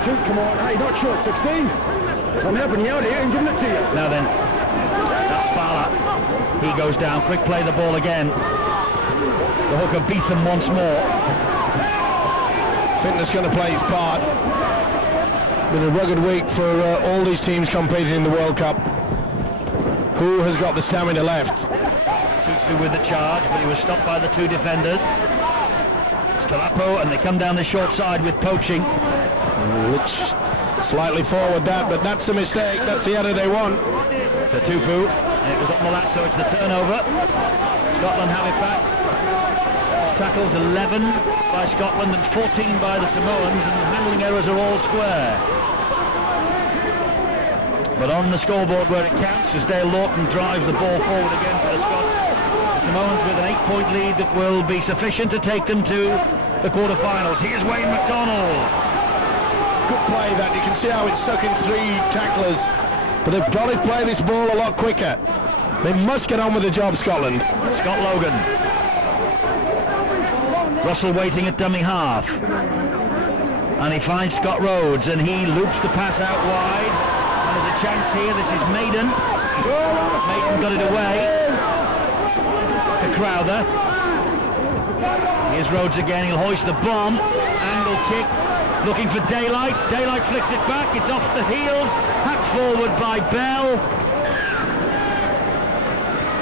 Come on, hey, not short, 16. I'm helping you out here and giving it to you. Now then, that's Fala. He goes down, quick play the ball again. The hooker beat them once more. Fitness going to play his part. Been a rugged week for all these teams competing in the World Cup. Who has got the stamina left? Tutu with the charge, but he was stopped by the two defenders. Stolapo, and they come down the short side with Poaching. Which slightly forward but that's a mistake. That's the header they want. To Tupu, and it was on the lat, so it's the turnover. Scotland have it back. Tackles 11 by Scotland and 14 by the Samoans, and the handling errors are all square. But on the scoreboard where it counts, as Dale Lawton drives the ball forward again for the Scots, the Samoans with an 8-point lead that will be sufficient to take them to the quarterfinals. Here's Wayne McDonald. Good play that. You can see how it's sucking three tacklers, but they've got to play this ball a lot quicker. They must get on with the job, Scotland. Scott Logan. Russell waiting at dummy half, and he finds Scott Rhodes, and he loops the pass out wide, and there's a chance here. This is Maiden. Maiden got it away to Crowther. Here's Rhodes again. He'll hoist the bomb. Angle kick, looking for Daylight. Daylight flicks it back. It's off the heels. Hacked forward by Bell.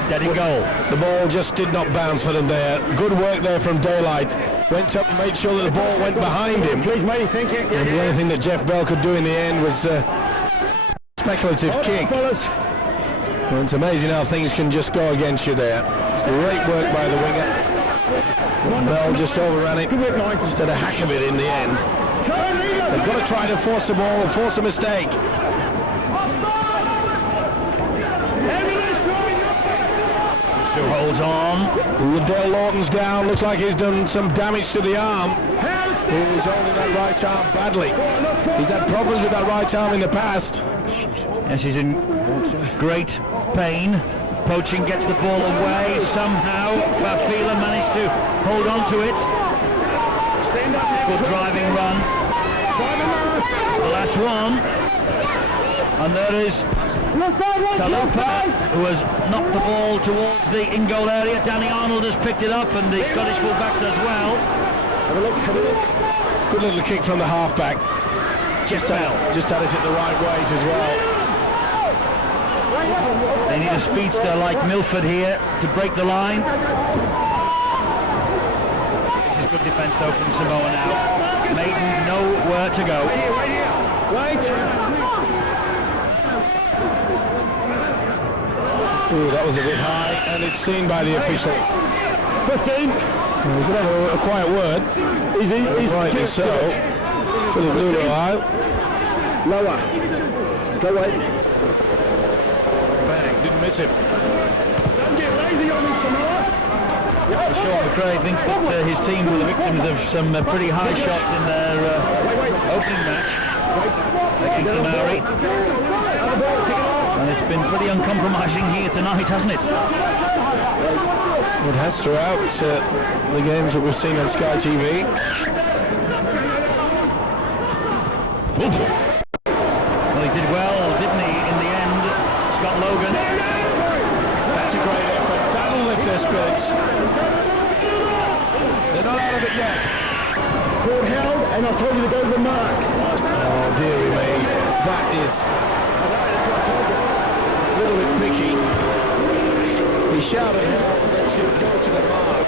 Dead in goal. The ball just did not bounce for them there. Good work there from Daylight. Went up and made sure that the ball went behind him. Please, mate, thank you. And the only thing that Jeff Bell could do in the end was speculative kick. Well, it's amazing how things can just go against you there. Great work by the winger. Bell just overran it instead of hack of it in the end. They've got to try to force the ball and force a mistake. Who holds on. Dale Lawton's down. Looks like he's done some damage to the arm. He's holding that right arm badly. He's had problems with that right arm in the past. Yes, he's in great pain. Poaching gets the ball away. Somehow Fafila managed to hold on to it. Good driving run. The last one. And there is Talopa, who has knocked the ball towards the in-goal area. Danny Arnold has picked it up, and the Scottish fullback does well. Good little kick from the halfback. Just had it at the right weight as well. They need a speedster like Milford here to break the line. This is good defence though from Samoa now. Maiden nowhere to go. Wait. Ooh, that was a bit high, and it's seen by the official. 15. We could have a quiet word. Easy. Rightly so. Philip Lulu. Lower. Go away. Bang, didn't miss him. Don't get lazy on me, Samoa. Sean McRae thinks that his team were the victims of some pretty high shots in their opening match against the Maori. And it's been pretty uncompromising here tonight, hasn't it? It has throughout the games that we've seen on Sky TV. Well, he did well, didn't he, in the end? Scott Logan. That's a great effort. That'll lift their spirits. They're not out of it yet. Court held, and I told you to go to the mark. Oh, dearie me. That is a little bit picky. He shouted hell, and then she would go to the mark.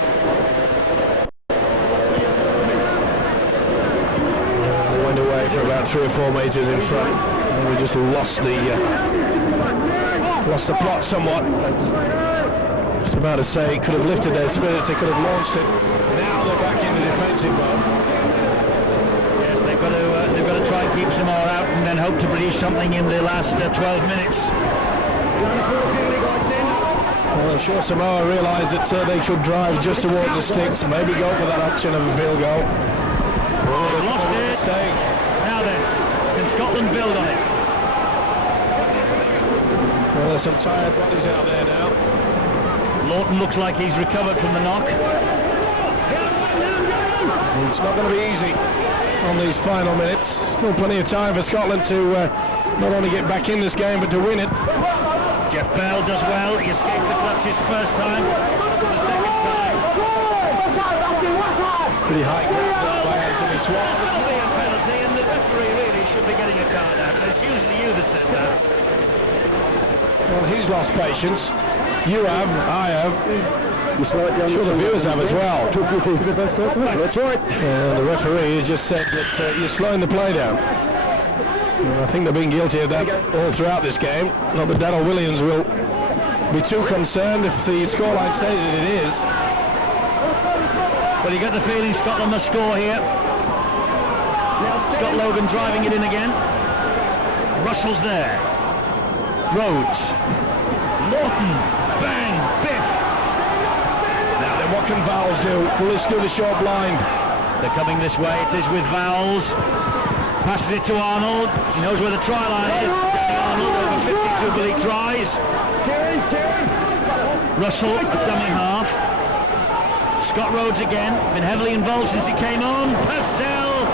They went away for about 3 or 4 metres in front, and we just lost the plot somewhat. Just about to say, could have lifted their spirits, they could have launched it. Now they're back in the defensive mode. Yes, they've got to try and keep Samoa out and then hope to produce something in the last 12 minutes. Well, I'm sure Samoa realised that they could drive just towards the sticks, maybe go for that option of a field goal. They've lost it. Now then, can Scotland build on it? Well, there's some tired bodies out there now. Lawton looks like he's recovered from the knock. It's not going to be easy on these final minutes. Still plenty of time for Scotland to not only get back in this game, but to win it. Jeff Bell does well. He escapes the clutches first time. The second time. Pretty high grab by Anthony Swan. A penalty, and the referee really should be getting a card out. But it's usually you that says that. Well, he's lost patience. You have, I have. You slow it down. I'm sure the viewers have as well. That's right. The referee has just said that you're slowing the play down. And I think they're being guilty of that all throughout this game. Not that Darryl Williams will be too concerned if the scoreline says that it is. Well, you get the feeling Scotland must score here. Scott Logan driving it in again. Russell's there. Rhodes. Lawton. Bang. Biff. Now then, what can Vowles do? Will this do the short blind? They're coming this way. It is with Vowles. Passes it to Arnold. He knows where the try line is. Arnold over 50 Super League tries. Russell, dummy half. Scott Rhodes again. Been heavily involved since he came on. Purcell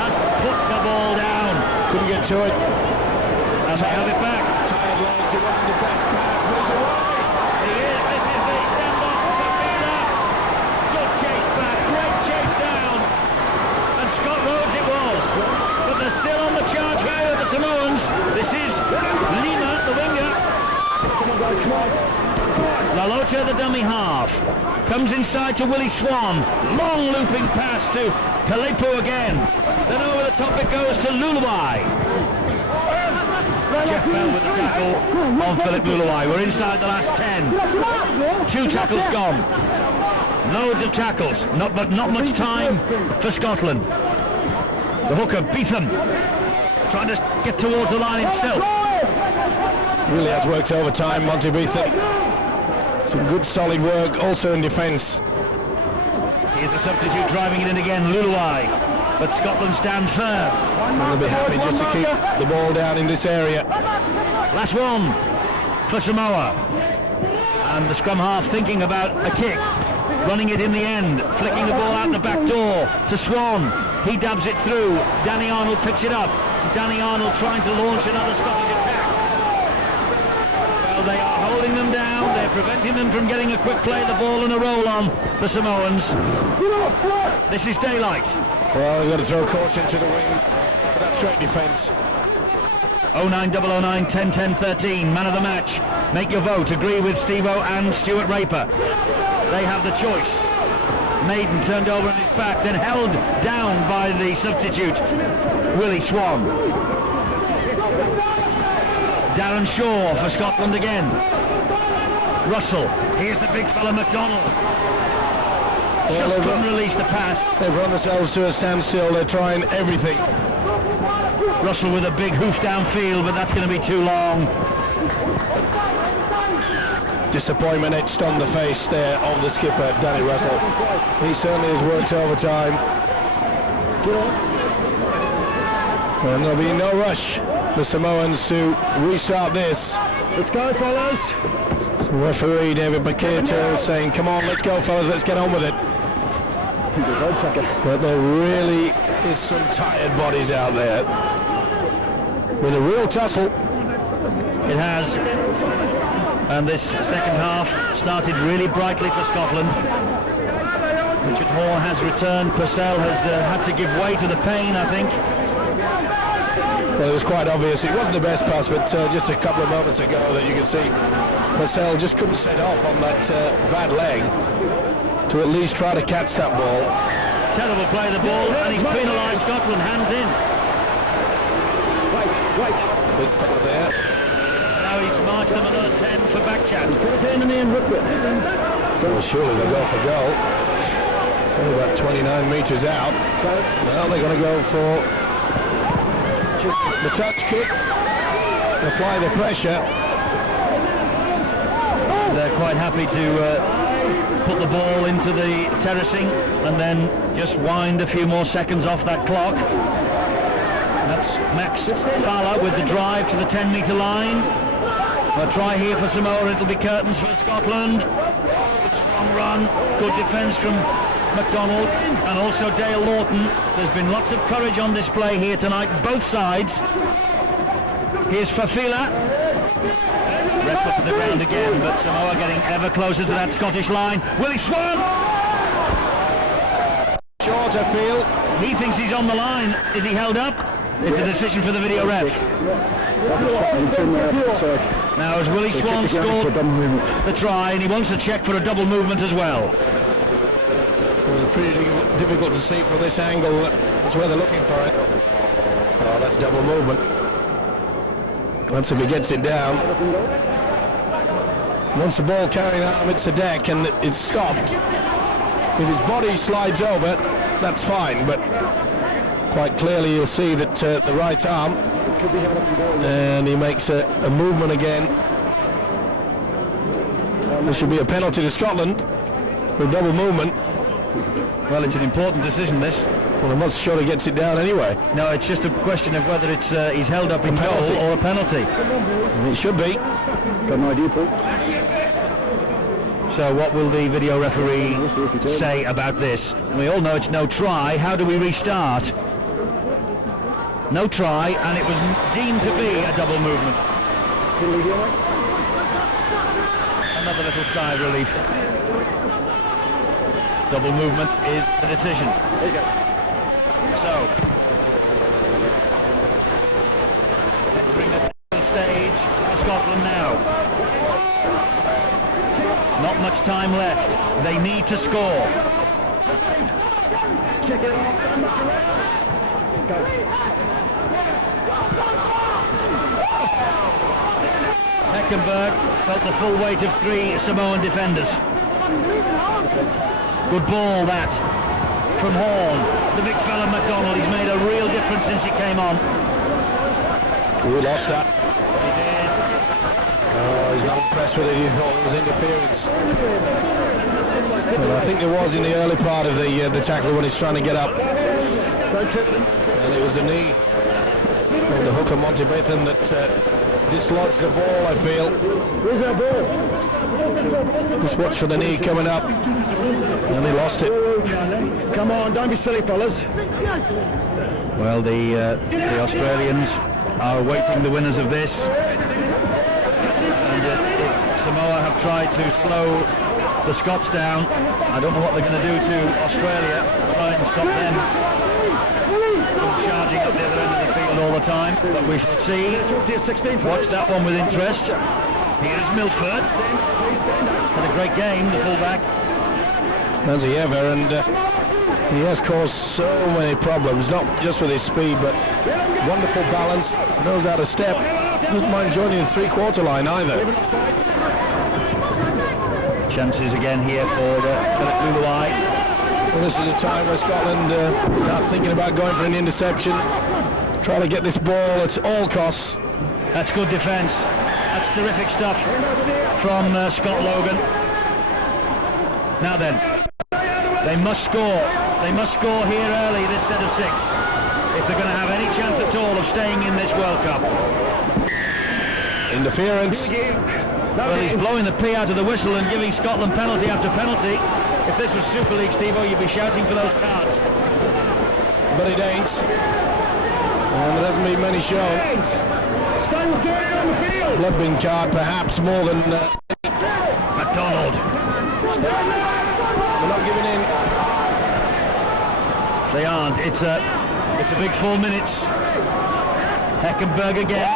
has put the ball down. Couldn't get to it. And they have it back. Tired legs, it wasn't the best pass, but it's away. He is. This is the stand-off. Fabina. Good chase back. Great chase down. And Scott Rhodes it was. But they're still on the charge here with the Samoans. This is Lima, the winger. Come on, guys, come on. Lalota, the dummy half. Comes inside to Willie Swan. Long looping pass to Talepo again. Then over the top it goes to Luluai. Jeff Bell with the tackle on Philip Luluai. We're inside the last 10. 2 tackles gone. Loads of tackles. But not much time for Scotland. The hooker, Beetham, trying to get towards the line himself. Really has worked overtime, Monty Beetham. Some good solid work also in defence. Here's the substitute driving it in again, Luluai. But Scotland stand firm. And they'll be happy just to keep the ball down in this area. Last one for Samoa. And the scrum half thinking about a kick. Running it in the end. Flicking the ball out the back door to Swan. He dabs it through. Danny Arnold picks it up. Danny Arnold trying to launch another Scottish attack. Well, they are holding them down. They're preventing them from getting a quick play of the ball and a roll on the Samoans. This is daylight. Well, we've got to throw caution to the wing. But that's great defence. 09009 10 10 13. Man of the match. Make your vote. Agree with Steve-O and Stuart Raper. They have the choice. Maiden turned over on his back, then held down by the substitute, Willie Swan. Darren Shaw for Scotland again. Russell, here's the big fella McDonald. Well, Just couldn't release the pass. They've run themselves to a standstill. They're trying everything. Russell with a big hoof downfield, but that's going to be too long. Disappointment etched on the face there of the skipper, Danny Russell. He certainly has worked overtime. And there'll be no rush, the Samoans, to restart this. Let's go, fellas. Referee David Baketa saying, come on, let's go, fellas, let's get on with it. But there really is some tired bodies out there. With a real tussle. It has. And this second half started really brightly for Scotland. Richard Hoare has returned. Purcell has had to give way to the pain, I think. Well, it was quite obvious. It wasn't the best pass, but just a couple of moments ago that you could see Purcell just couldn't set off on that bad leg to at least try to catch that ball. Terrible play of the ball, and he's penalised Scotland. Hands in. Right. Big fella there. Now he's marched them another 10 for back chat. Put it in and then rip it. Well, surely they'll go for goal. Only about 29 metres out. Now they're going to go for the touch kick. Apply the pressure. They're quite happy to put the ball into the terracing and then just wind a few more seconds off that clock. That's Max Fowler with the drive to the 10-metre line. A try here for Samoa, it'll be curtains for Scotland. Strong run, good defence from McDonald and also Dale Lawton. There's been lots of courage on display here tonight, both sides. Here's Fafila. Ref up to the ground again, but Samoa getting ever closer to that Scottish line. Willie Swan! Shorter field. He thinks he's on the line. Is he held up? It's a decision for the video ref. Now as Willie Swan scored the try, and he wants to check for a double movement as well. It was pretty difficult to see from this angle. That's where they're looking for it. Oh, that's double movement. Once if he gets it down. Once the ball carrying arm hits the deck and it's stopped, if his body slides over, that's fine, but quite clearly you'll see that the right arm, and he makes a movement again. This should be a penalty to Scotland for a double movement. Well, it's an important decision, this. Well, I'm not sure he gets it down anyway. No, it's just a question of whether it's he's held up in goal or a penalty. It should be. Got an idea, Paul? So what will the video referee say about this? We all know it's no try. How do we restart? No try, and it was deemed to be a double movement. Another little sigh of relief. Double movement is the decision. There you go. So, entering the final stage for Scotland now. Not much time left. They need to score. Heckenberg felt the full weight of three Samoan defenders. Good ball that from Horn. The big fella McDonald, he's made a real difference since he came on. We lost that. He did. Oh, he's not impressed with it. He thought it was interference. Well, I think there was in the early part of the tackle when he's trying to get up. And it was the knee of the hooker Monty Bethan that dislodged the ball, I feel. Where's our ball? Just watch for the knee coming up. And he lost it. Come on, don't be silly, fellas. Well, the Australians are awaiting the winners of this. And if Samoa have tried to slow the Scots down, I don't know what they're going to do to Australia, try and stop them from charging at the other end of the field all the time, but we shall see. Watch that one with interest. Here's Milford. Had a great game, the fullback. as he ever, and he has caused so many problems, not just with his speed, but wonderful balance, knows how to step, doesn't mind joining the three-quarter line either. Chances again here for Philip Luluai. Well, this is a time where Scotland start thinking about going for an interception, try to get this ball at all costs. That's good defence. That's terrific stuff from Scott Logan. Now then, they must score. They must score here early, this set of 6, if they're going to have any chance at all of staying in this World Cup. Interference. Well, he's blowing the pea out of the whistle and giving Scotland penalty after penalty. If this was Super League, Steve-O, you'd be shouting for those cards. But it ain't. And there hasn't been many shown. Blood-bin card, perhaps more than... McDonald. They're not giving in. They aren't. It's a big 4 minutes. Heckenberg again.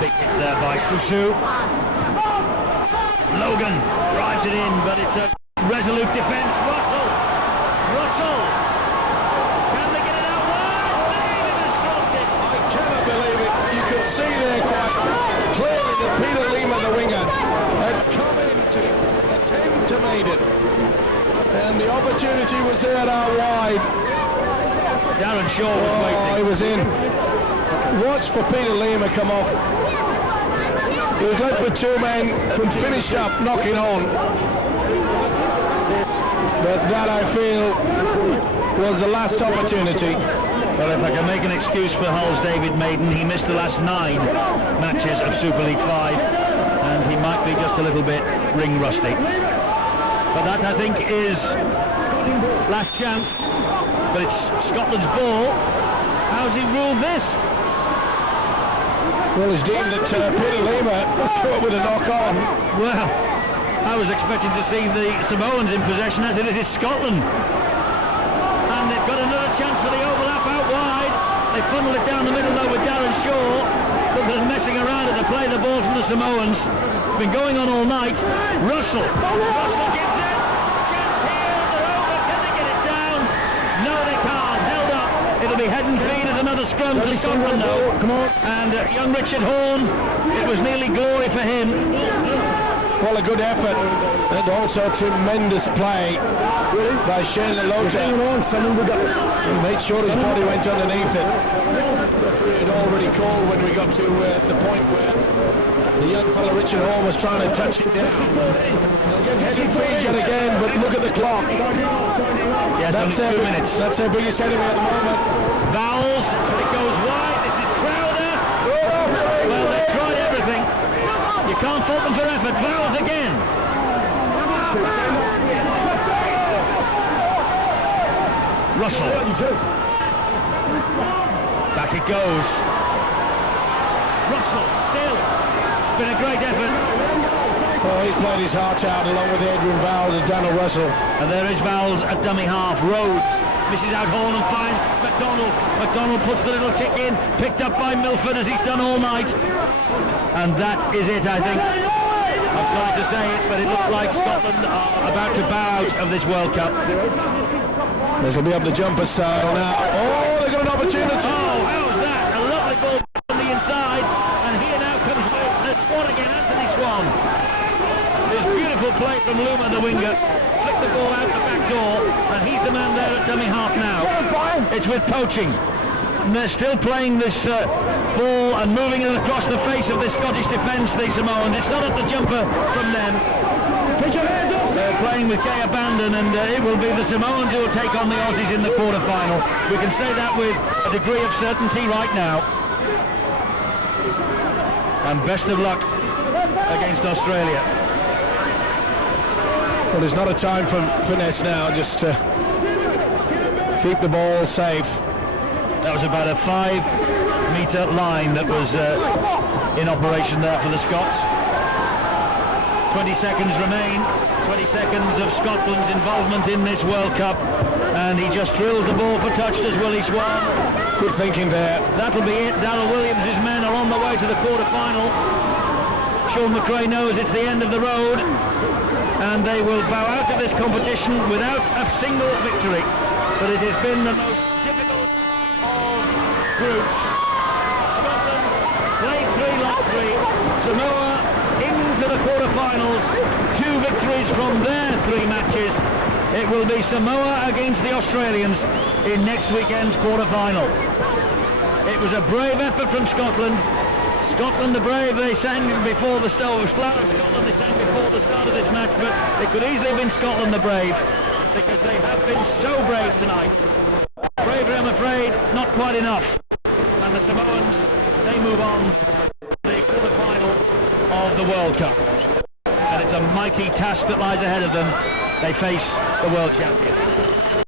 Big hit there by Susu. Logan drives it in, but it's a resolute defence. Russell. Can they get it out wide? David has dropped it. I cannot believe it. You could see there quite clearly that Peter Lima, the winger, had come in to attempt to make it. And the opportunity was there out wide. Darren Shaw was waiting. He was in. Watch for Peter Lima come off. He was led for 2 men and finished up knocking on. But that, I feel, was the last opportunity. Well, if I can make an excuse for Hull's David Maiden, he missed the last 9 matches of Super League 5, and he might be just a little bit ring rusty. But that, I think, is last chance. But it's Scotland's ball. How's he ruled this? Well, it's deemed that Peter Lima was caught with a knock-on. Well, I was expecting to see the Samoans in possession, as it is Scotland. And they've got another chance for the overlap out wide. They funnel it down the middle though with Darren Shaw. Look at them messing around at the play the ball from the Samoans. It's been going on all night. Russell gives it. Chance here. They're over. Can they get it down? No, they can't. Held up. It'll be head and feet at another scrum to Scotland though. Come on. And young Richard Horne, it was nearly glory for him. Well, a good effort and also tremendous play by Shane Lalota. He made sure his body went underneath it. The referee had already called when we got to the point where the young fellow Richard Horne was trying to touch it down. He'll get headed feet yet again, but look at the clock. Yes, That's only 2 minutes. That's their biggest enemy at the moment. Vowles, it goes wide. This is Crowder. Well, they've tried everything. You can't fault them for effort. Vowles again. Russell. Back it goes. Russell, still. It's been a great effort. Oh, he's played his heart out along with Adrian Vowles and Daniel Russell. And there is Vowles at dummy half. Rhodes misses out Horne and finds McDonald. McDonald puts the little kick in, picked up by Milford as he's done all night. And that is it, I think. I'm sorry to say it, but it looks like Scotland are about to bow out of this World Cup. This will be up the jumper style now. Oh, they've got an opportunity. Oh, how's that? A lovely ball on the inside. And here now comes the Swan again, Anthony Swan. This beautiful play from Luma, the winger. Flicked the ball out the back door, and he's the man there at dummy half now. It's with poaching. And they're still playing this ball and moving it across the face of this Scottish defence, the Samoans. It's not at the jumper from them. They're playing with gay abandon, and it will be the Samoans who will take on the Aussies in the quarter-final. We can say that with a degree of certainty right now. And best of luck against Australia. Well, there's not a time for finesse now, just to keep the ball safe. That was about a 5-metre line that was in operation there for the Scots. 20 seconds remain. 20 seconds of Scotland's involvement in this World Cup. And he just drilled the ball for touch, does Willie Swan. Good thinking there. That'll be it. Darrell Williams' men are on the way to the quarter-final. Sean McRae knows it's the end of the road, and they will bow out of this competition without a single victory. But it has been the most difficult of groups. Scotland played 3, lost 3. Samoa into the quarter-finals. 2 victories from their 3 matches. It will be Samoa against the Australians in next weekend's quarter-final. It was a brave effort from Scotland. Scotland the brave, they sang before the start. It was Flower of Scotland, they sang before the start of this match, but it could easily have been Scotland the brave, because they have been so brave tonight. Bravery, I'm afraid, not quite enough. And the Samoans, they move on to the quarter-final of the World Cup. And it's a mighty task that lies ahead of them. They face the world champions.